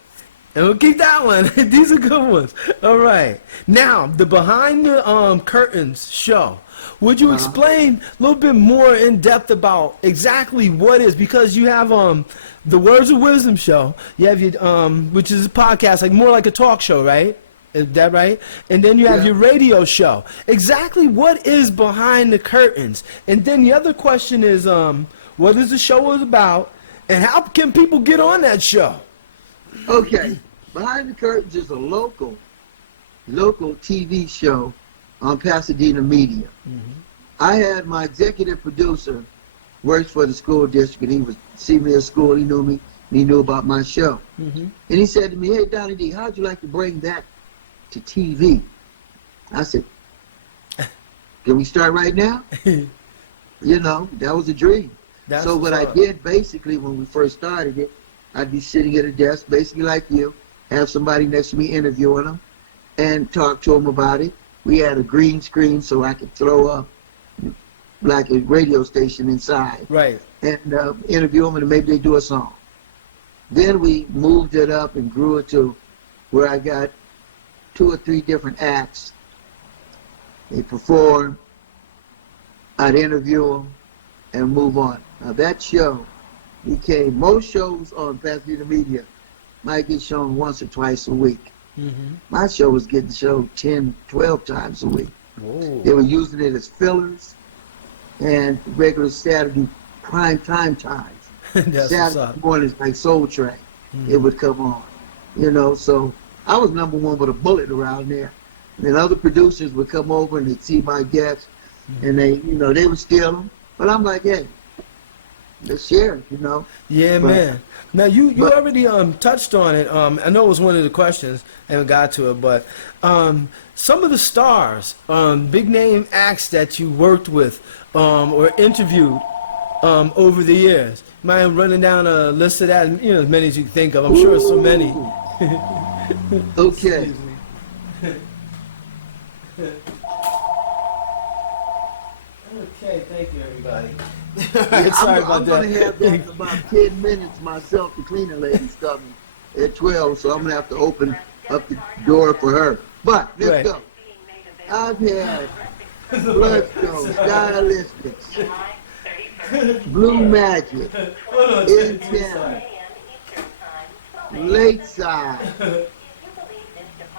and we'll keep that one. These are good ones. All right. Now the Behind the Curtains show. Would you explain a little bit more in depth about exactly what is, because you have the Words of Wisdom show, you have your which is a podcast, like more like a talk show, right? Is that right? And then you have your radio show. Exactly what is Behind the Curtains? And then the other question is, what is the show about, and how can people get on that show? Okay, Behind the Curtains is a local TV show on Pasadena Media. I had my executive producer works for the school district, and he would see me at school. He knew me, and he knew about my show. And he said to me, "Hey, Donny D, how'd you like to bring that to TV?" I said, "Can we start right now?" That was a dream. So what I did basically when we first started it, I'd be sitting at a desk, basically like you, have somebody next to me interviewing them, and talk to them about it. We had a green screen so I could throw up like a radio station inside. Right. And interview them, and maybe they do a song. Then we moved it up and grew it to where I got 2 or 3 different acts. They perform, I'd interview them, and move on. Now that show became, most shows on Pasadena Media might get shown once or twice a week. Mm-hmm. My show was getting shown 10, 12 times a week. Whoa. They were using it as fillers and regular Saturday prime time times. Saturday mornings like Soul Train, it would come on. You know, so I was number one with a bullet around there. And then other producers would come over and they'd see my guests, and they, you know, they would steal them. But I'm like, hey, let's share it, you know. Yeah, man. Now you already touched on it. I know it was one of the questions. I haven't got to it, but some of the stars, big name acts that you worked with or interviewed over the years. Mind running down a list of that? You know, as many as you can think of. I'm sure so many. Okay. Okay, thank you, everybody. Yeah, Sorry I'm going to have that about 10 minutes myself. The cleaning lady's coming at 12, so I'm going to have to open up the door for her. But let's go. I've had Bloodstone, Stylistics, Blue Magic, Intent, Late Side.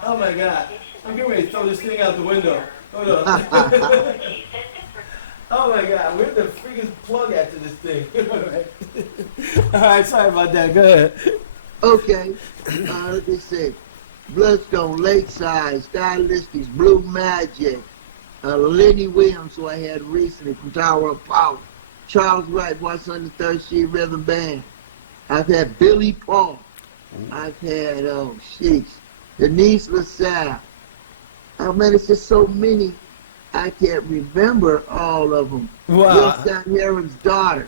Oh my God. I'm getting ready to throw this thing out the window. Hold on. Oh my God, where's the freaking plug at to this thing? All right, sorry about that. Go ahead. Okay, let me see. Bloodstone, Lakeside, Stylistics, Blue Magic, Lenny Williams, who I had recently from Tower of Power, Charles Wright, What's on the Third Street Rhythm Band. I've had Billy Paul. I've had, Denise LaSalle. Oh man, it's just so many. I can't remember all of them. Wow. Will Heron's daughter.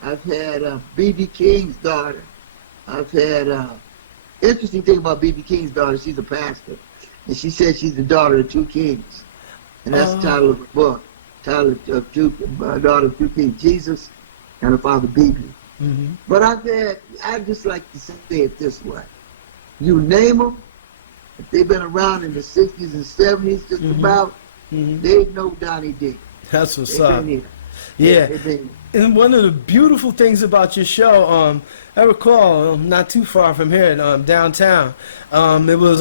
I've had B.B. King's daughter. I've had, interesting thing about B.B. King's daughter, she's a pastor. And she said she's the daughter of 2 kings. And that's the title of the book. Title of daughter of 2 kings, Jesus and her father B.B. Mm-hmm. But I'd just like to say it this way. You name them, if they've been around in the 60s and 70s, just about, they know Donny D. That's what's up. Yeah. And one of the beautiful things about your show, I recall not too far from here, downtown. It was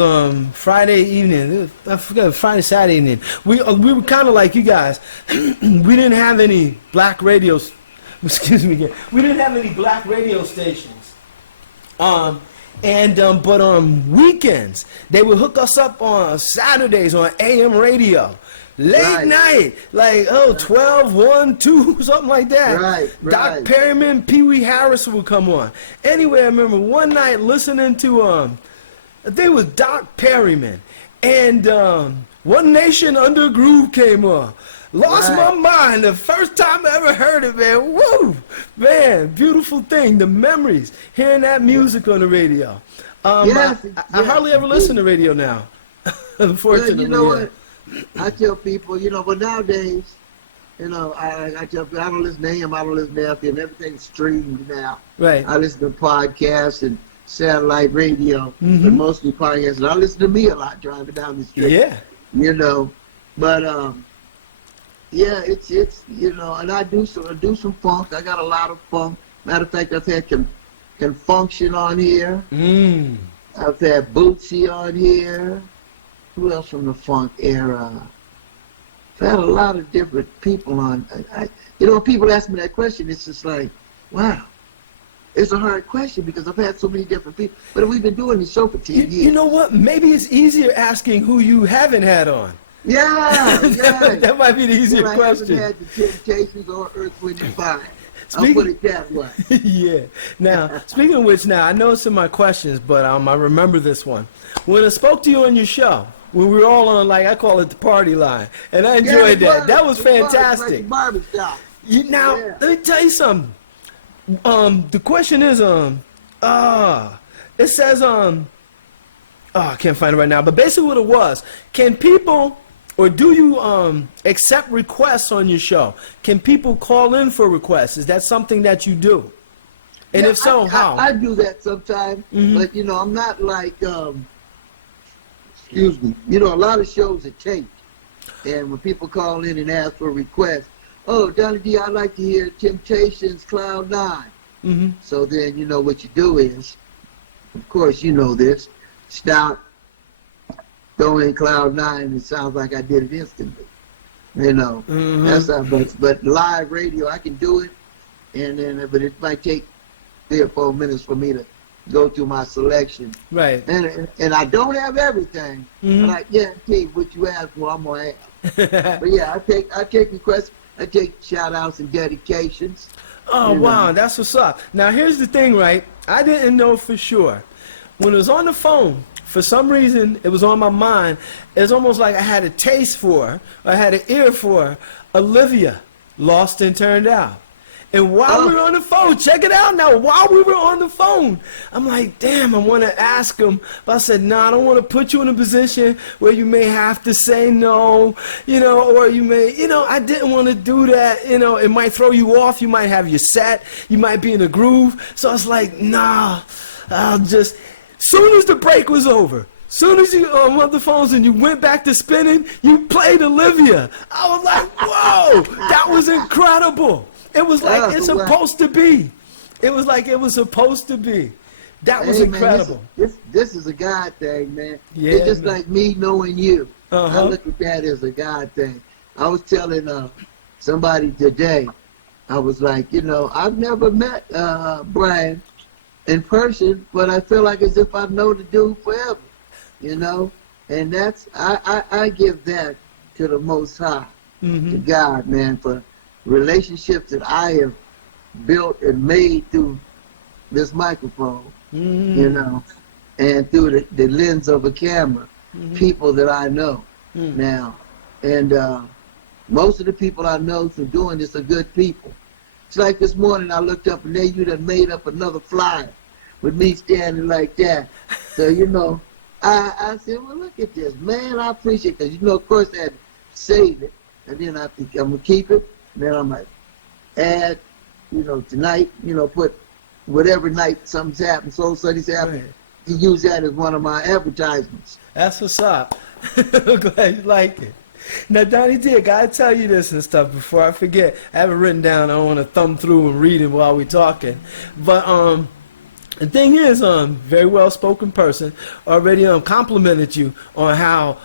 Friday evening. I forget, Friday, Saturday evening. We were kind of like you guys. We didn't have any black radios. Excuse me again. We didn't have any black radio stations. But on weekends, they would hook us up on Saturdays on AM radio. Late night, like 12, 1, 2, something like that. Right. Doc Perryman, Pee Wee Harris would come on. Anyway, I remember one night listening to I think it was Doc Perryman, and One Nation Under Groove came on. Lost my mind the first time I ever heard it, man. Woo! Man, beautiful thing. The memories, hearing that music on the radio. I hardly ever listen to radio now, unfortunately. Well, you know what? I tell people, but nowadays, I tell people, I don't listen to AM, I don't listen to FM, everything's streamed now. Right. I listen to podcasts and satellite radio, but mostly podcasts. And I listen to me a lot driving down the street. Yeah. But it's and I do some funk. I got a lot of funk. Matter of fact, I've had Can Function on here. I've had Bootsy on here. Who else from the funk era? I've had a lot of different people on. When people ask me that question, it's just like, wow. It's a hard question because I've had so many different people. But we've been doing this show for 10 years. You know what? Maybe it's easier asking who you haven't had on. Yeah. That might be the easier question. I haven't had the Temptations or Earth, Wind & Fire. I'll put it that way. Yeah. Now, speaking of which, I know it's in my questions, but I remember this one. When I spoke to you on your show, when we were all on, I call it the party line, and I enjoyed that. That was fantastic. Barbershop. Let me tell you something. The question is, It says, I can't find it right now, but basically what it was, can people, or do you accept requests on your show? Can people call in for requests? Is that something that you do? And yeah, if so, how? I do that sometimes, but you know, I'm not like, excuse me, you know, a lot of shows are taped, and when people call in and ask for requests, oh, Donny D, I'd like to hear Temptations Cloud 9. So then, you know, what you do is, of course, you know this, stop, throw in Cloud 9, it sounds like I did it instantly. You know, that's how, but live radio, I can do it, and then, but it might take 3 or 4 minutes for me to go through my selection. Right. And I don't have everything, but I guarantee what you ask for, I'm gonna have. But yeah, I take requests, I take shout outs and dedications. Oh, wow, that's what's up. Now, here's the thing, right? I didn't know for sure. When it was on the phone, for some reason, it was on my mind. It's almost like I had a taste for her, or I had an ear for her, Olivia Lost and Turned Out. And while we were on the phone, check it out now, while we were on the phone, I'm like, damn, I want to ask him. But I said, no, I don't want to put you in a position where you may have to say no, you know, or you may, you know, I didn't want to do that. You know, it might throw you off. You might have your set. You might be in a groove. So I was like, nah, I'll just, soon as the break was over, soon as you on the phones and you went back to spinning, you played Olivia. I was like, whoa, that was incredible. It was like it's supposed to be. It was like it was supposed to be. That was incredible. Man, this is a God thing, man. Yeah, it's just like me knowing you. I look at that as a God thing. I was telling somebody today, I was like, you know, I've never met Bryan in person, but I feel like as if I know the dude forever, you know? And that's, I give that to the Most High, to God, man, for relationships that I have built and made through this microphone, you know, and through the lens of a camera, people that I know now. And most of the people I know through doing this are good people. It's like this morning I looked up and there you done made up another flyer with me standing like that. So, you know, I said, well, look at this, man, I appreciate it. Because, you know, of course I had to save it. And then I think I'm going to keep it. Then I'm like, add, you know, tonight, you know, put whatever night something's happened, Soul Studies happened, you use that as one of my advertisements. That's what's up. Glad you like it. Now, Donny D, I gotta tell you this and stuff before I forget. I have it written down. I don't want to thumb through and read it while we're talking. But the thing is, very well-spoken person, already complimented you on how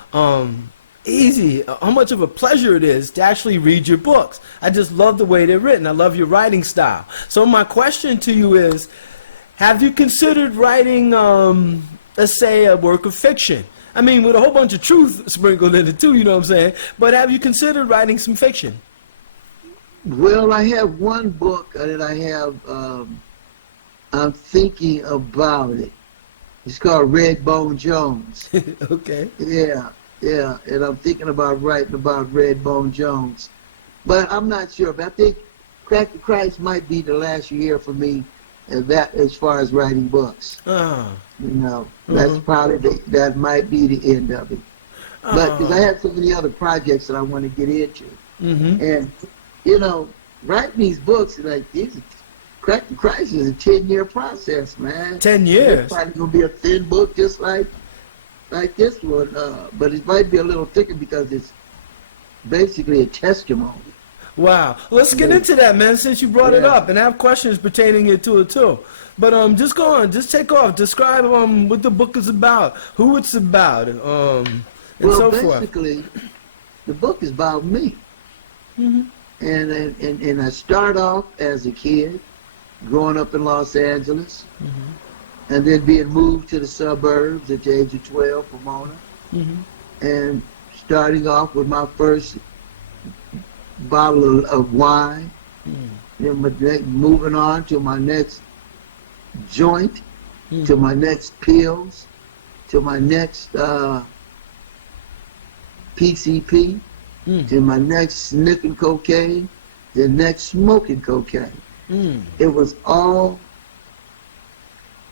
easy, how much of a pleasure it is to actually read your books. I just love the way they're written. I love your writing style. So my question to you is, have you considered writing, let's say, a work of fiction? I mean, with a whole bunch of truth sprinkled in it too, you know what I'm saying? But have you considered writing some fiction? Well, I have one book that I have, I'm thinking about it. It's called Redbone Jones. Okay. Yeah, and I'm thinking about writing about Redbone Jones. But I'm not sure, but I think Crack the Christ might be the last year for me as far as writing books. You know, that's probably, that might be the end of it. But because I have so many other projects that I want to get into. And, you know, writing these books, like these, Crack the Christ is a 10-year process, man. 10 years? It's probably going to be a thin book just like this one, but it might be a little thicker because it's basically a testimony. Wow. Let's get into that, man, since you brought it up, and I have questions pertaining to it too. But just go on, just take off. Describe what the book is about, who it's about, and so forth. Well, basically, the book is about me. And I start off as a kid, growing up in Los Angeles. And then being moved to the suburbs at the age of 12, Pomona. And starting off with my first bottle of wine. Then moving on to my next joint, to my next pills, to my next PCP, to my next sniffing cocaine, the next smoking cocaine. It was all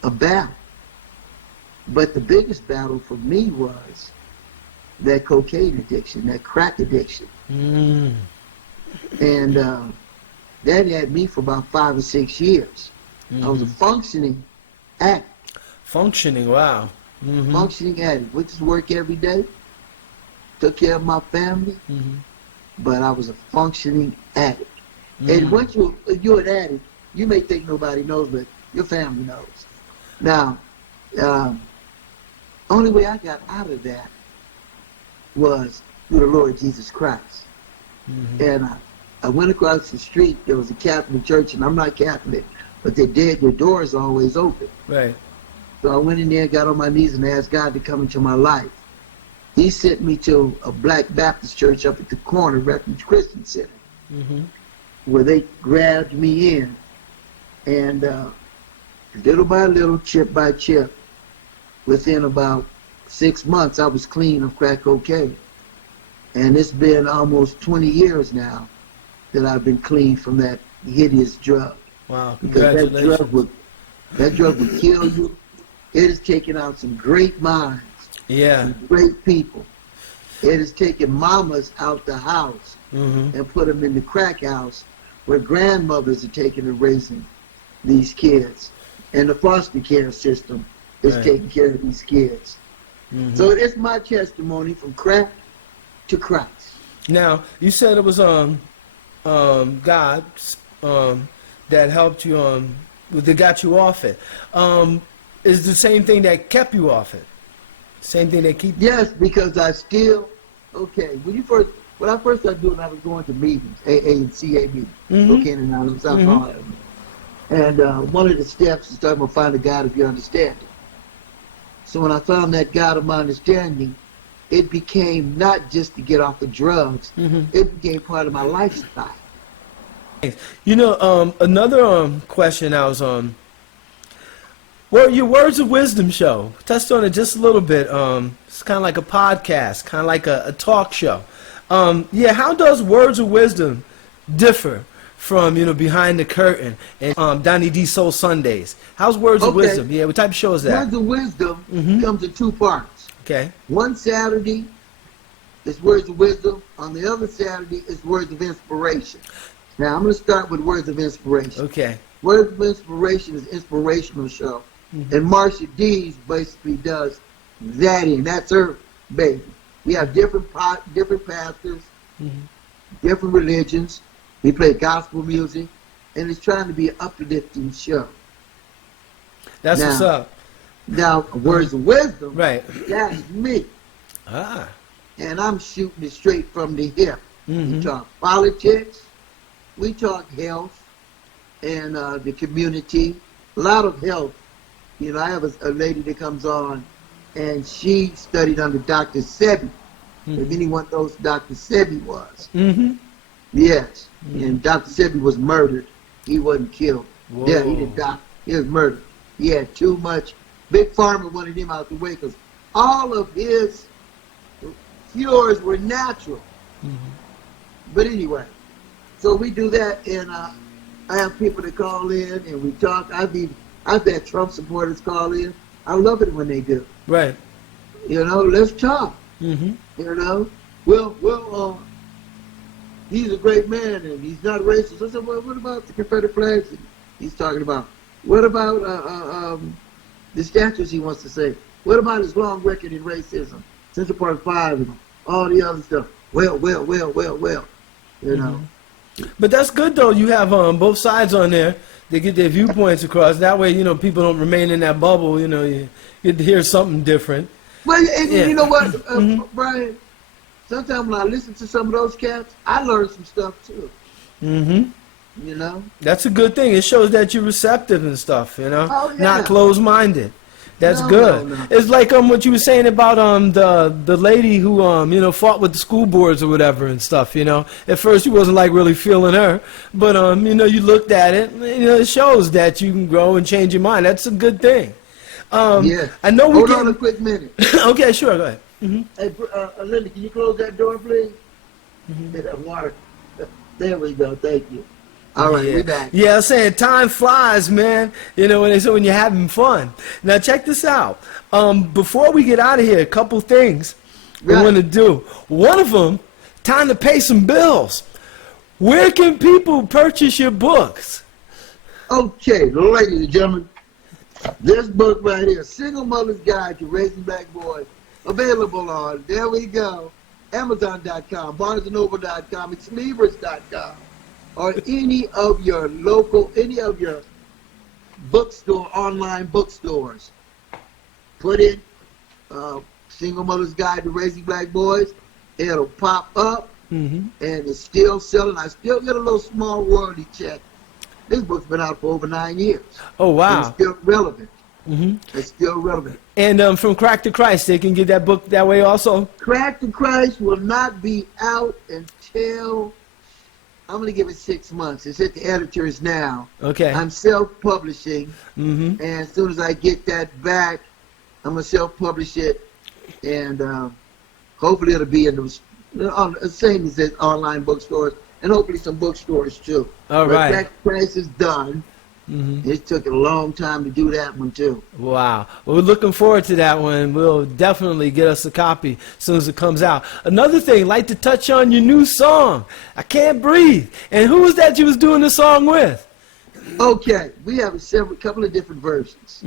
a battle. But the biggest battle for me was that cocaine addiction, that crack addiction. And that had me for about 5 or 6 years. I was a functioning addict. Functioning, wow. Functioning addict. Went to work every day, took care of my family, but I was a functioning addict. And once you're an addict, you may think nobody knows, but your family knows. Now, only way I got out of that was through the Lord Jesus Christ. And I went across the street. There was a Catholic church, and I'm not Catholic, but their doors are always open. Right. So I went in there, got on my knees, and asked God to come into my life. He sent me to a Black Baptist church up at the corner, Refuge Christian Center, where they grabbed me in. And little by little, chip by chip, within about 6 months, I was clean of crack cocaine. And it's been almost 20 years now that I've been clean from that hideous drug. Wow, because congratulations. that drug would kill you. It has taken out some great minds. Some great people. It has taken mamas out the house and put them in the crack house where grandmothers are taking and raising these kids. And the foster care system is taking care of these kids. So it's my testimony from crack to Christ. Now, you said it was God that helped you, that got you off it. Is the same thing that kept you off it? Same thing that keep you? Yes, because I still, when I first started doing it, I was going to meetings, AA and CA meetings, Cocaine Anonymous, Alcohol. And one of the steps is talking about find a God of your understanding. So when I found that God of my understanding, it became not just to get off of drugs, it became part of my lifestyle. You know, another question I was well, your Words of Wisdom show, touched on it just a little bit. It's kind of like a podcast, kind of like a talk show. How does Words of Wisdom differ from, Behind the Curtain and Donny D Soul Sundays? How's Words of Wisdom? Yeah, what type of show is that? Words of Wisdom comes in 2 parts. Okay. One Saturday is Words of Wisdom. On the other Saturday is Words of Inspiration. Now, I'm going to start with Words of Inspiration. Okay. Words of Inspiration is an inspirational show. And Marcia D's basically does that, and that's her baby. We have different pastors, different religions. We play gospel music, and it's trying to be an uplifting show. That's what's up. Now, Words of Wisdom, that's me. And I'm shooting it straight from the hip. We talk politics, we talk health, and the community, a lot of health. I have a lady that comes on, and she studied under Dr. Sebi. If anyone knows who Dr. Sebi was. Yes. And Dr. Sebi was murdered. He wasn't killed. Whoa. Yeah, he didn't die. He was murdered. He had too much. Big Pharma wanted him out the way because all of his cures were natural. But anyway, so we do that, and I have people that call in, and we talk. I've had Trump supporters call in. I love it when they do. Right. Let's talk. Well, he's a great man and he's not racist. I said, well, what about the Confederate flags he's talking about? What about the statues he wants to say? What about his long record in racism? Central Park 5 and all the other stuff. Well. But that's good, though. You have both sides on there. They get their viewpoints across. That way, people don't remain in that bubble. You get to hear something different. Well, and you know what, Brian? Sometimes when I listen to some of those cats, I learn some stuff too. That's a good thing. It shows that you're receptive and stuff. Oh, yeah. Not closed-minded. That's good. No. It's like what you were saying about the lady who fought with the school boards or whatever and stuff. At first you wasn't like really feeling her, but you looked at it. It shows that you can grow and change your mind. That's a good thing. Yeah. I know. Hold on a quick minute. Okay, sure. Go ahead. Hey, Linda, can you close that door, please? Get that water. There we go. Thank you. All right, we back. Yeah, I'm saying time flies, man. You know, when you're having fun. Now, check this out. Before we get out of here, a couple things we want to do. One of them, time to pay some bills. Where can people purchase your books? Okay, ladies and gentlemen, this book right here, Single Mother's Guide to Raising Black Boys, available on, there we go, Amazon.com, BarnesandNoble.com, Exlibris.com, or any of your bookstore, online bookstores. Put in Single Mother's Guide to Raising Black Boys. It'll pop up, and it's still selling. I still get a little small royalty check. This book's been out for over 9 years. Oh, wow. And it's still relevant. It's still relevant. And from Crack to Christ, they can get that book that way also? Crack to Christ will not be out until, I'm going to give it 6 months. It's at the editors now. Okay. I'm self-publishing, and as soon as I get that back, I'm going to self-publish it, and hopefully it'll be in the same as the online bookstores, and hopefully some bookstores too. All right. Crack to Christ is done. It took a long time to do that one too. Wow. Well, we're looking forward to that one. We'll definitely get us a copy as soon as it comes out. Another thing, like to touch on your new song, I Can't Breathe. And who was that you was doing the song with? Okay, we have a couple of different versions.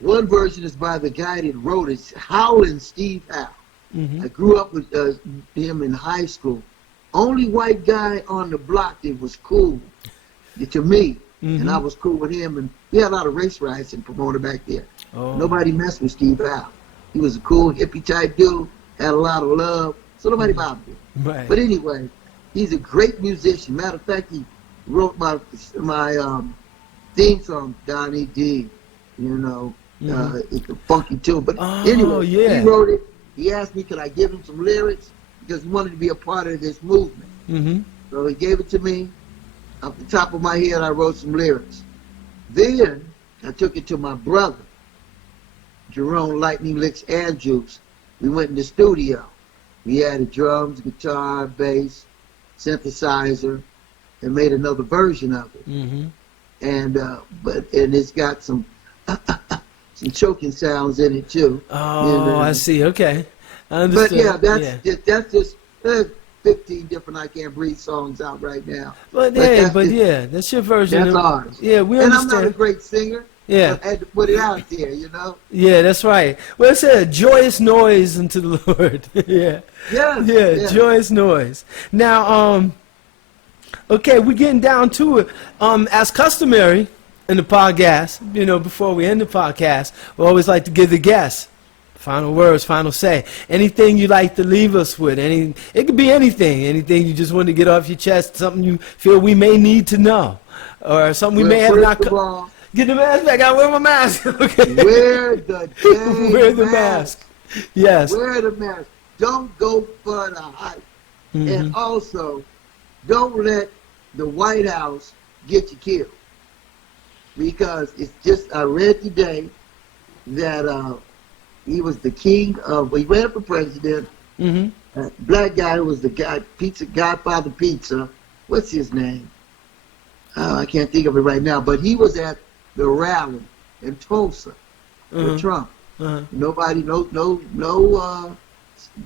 One version is by the guy that wrote it, Howlin' Steve Howe. I grew up with him in high school. Only white guy on the block that was cool to me. And I was cool with him, and we had a lot of race riots and promoter back there. Nobody messed with Steve Howe. He was a cool hippie type dude, had a lot of love, so nobody bothered him. Right. But anyway, he's a great musician. Matter of fact, he wrote my theme song, Donny D. You know, it's a funky tune. But anyway, he wrote it. He asked me, could I give him some lyrics? Because he wanted to be a part of this movement. So he gave it to me. Off the top of my head, I wrote some lyrics. Then I took it to my brother, Jerome Lightning Licks Andrews. We went in the studio. We added drums, guitar, bass, synthesizer, and made another version of it. And it's got some choking sounds in it too. I see. Okay, I understand. But yeah, that's just 15 different I Can't Breathe songs out right now. But that's your version. That's ours. Yeah, we and understand. I'm not a great singer. Yeah. I had to put it out there, you know? Yeah, that's right. Well, it said joyous noise unto the Lord. Yeah, joyous noise. Now, okay, we're getting down to it. As customary in the podcast, you know, before we end the podcast, we always like to give the guests final words, final say. Anything you like to leave us with? It could be anything. Anything you just want to get off your chest, something you feel we may need to know, or something we may have not. Get the mask back. I wear my mask. Okay. Wear the mask. Yes. Wear the mask. Don't go for the hype. And also, don't let the White House get you killed. Because it's just, I read today that he was the king of, he ran for president. Black guy who was the guy, Godfather Pizza. What's his name? I can't think of it right now. But he was at the rally in Tulsa with Trump. Nobody, no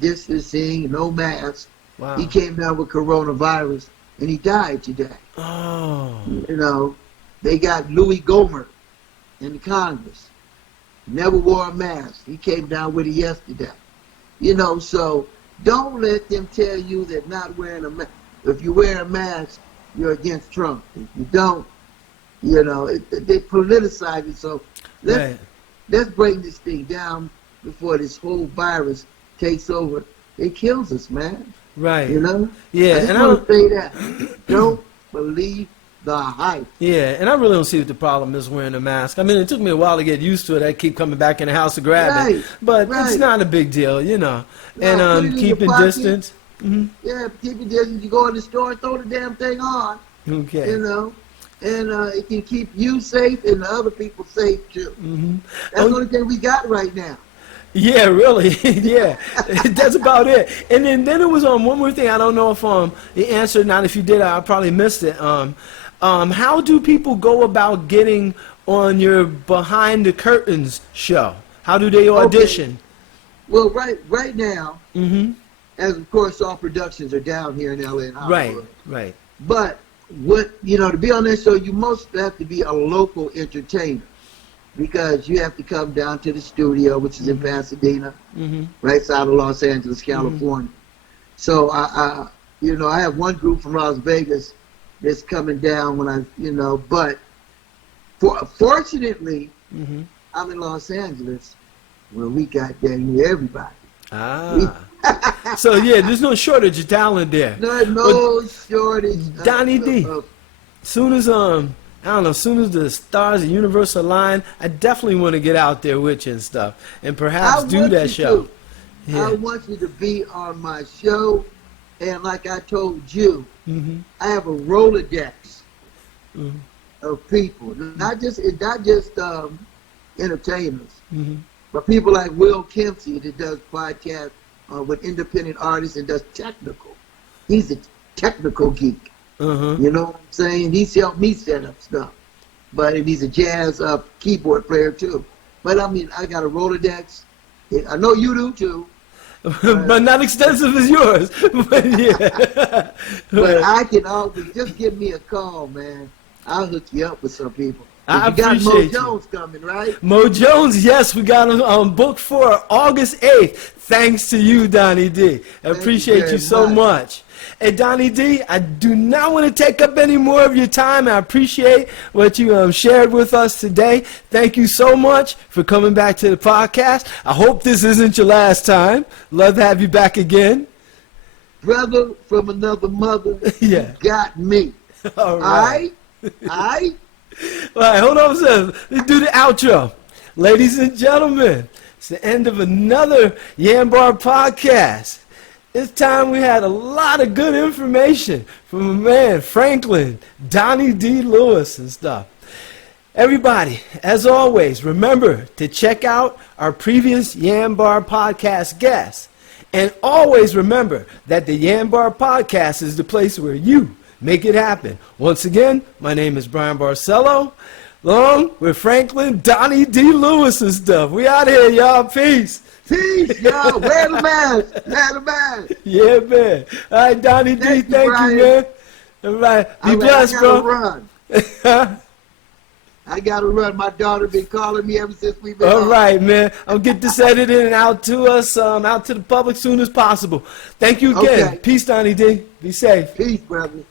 distancing, no mask. Wow. He came down with coronavirus and he died today. You know, they got Louis Gohmert in the Congress. Never wore a mask. He came down with it yesterday. You know, so don't let them tell you that not wearing a mask. If you wear a mask, you're against Trump. If you don't, you know, they politicize it. So let's bring this thing down before this whole virus takes over. It kills us, man. Right. You know? Yeah. I just want to say that. Don't believe the hype. Yeah, and I really don't see what the problem is wearing a mask. I mean, it took me a while to get used to it. I keep coming back in the house to grab it. But it's not a big deal, you know. No, and keeping distance. Yeah, keeping distance. You go in the store and throw the damn thing on. Okay. You know, and it can keep you safe and the other people safe too. That's the only thing we got right now. Yeah, really. Yeah, that's about it. And then it was one more thing. I don't know if you answered. Not if you did, I probably missed it. How do people go about getting on your Behind the Curtains show? How do they audition? Okay. Well, right now, as of course all productions are down here in LA and Hollywood. Right. But to be on that show, you most have to be a local entertainer, because you have to come down to the studio, which is in Pasadena, right side of Los Angeles, California. So I have one group from Las Vegas that's coming down but fortunately, I'm in Los Angeles, where we got dang near everybody. So yeah, there's no shortage of talent there. No shortage. Donny D. Soon as soon as the stars of the universe align, I definitely want to get out there with you and stuff, and perhaps do that show. Yeah. I want you to be on my show, and like I told you, I have a Rolodex of people, not just entertainers, but people like Will Kempsey that does podcasts with independent artists and does technical. He's a technical geek. You know what I'm saying? He's helped me set up stuff. And he's a jazz keyboard player too. But I mean, I got a Rolodex. I know you do too. But not extensive as yours. But yeah. But I can always just give me a call, man. I'll hook you up with some people. I appreciate you. You got Mo Jones coming, right? Mo Jones, yes, we got him booked for August 8th. Thanks to you, Donny D. I appreciate you so much. Hey, Donny D, I do not want to take up any more of your time. I appreciate what you shared with us today. Thank you so much for coming back to the podcast. I hope this isn't your last time. Love to have you back again. Brother from another mother, you got me. All right. All right, hold on a second. Let's do the outro. Ladies and gentlemen, it's the end of another YanBar Podcast. This time we had a lot of good information from a man, Franklin, Donny D Lewis and stuff. Everybody, as always, remember to check out our previous YanBar Podcast guests. And always remember that the YanBar Podcast is the place where you make it happen. Once again, my name is Bryan Barcelo, along with Franklin, Donny D Lewis and stuff. We out here, y'all. Peace. Peace, y'all. Wear the mask. Wear the mask. Yeah, man. All right, Donny D, thank you, man. All right. Be blessed, bro. Run. I got to run. My daughter been calling me ever since we've been All right, man. I'll get this edited and out to us, out to the public soon as possible. Thank you again. Okay. Peace, Donny D. Be safe. Peace, brother.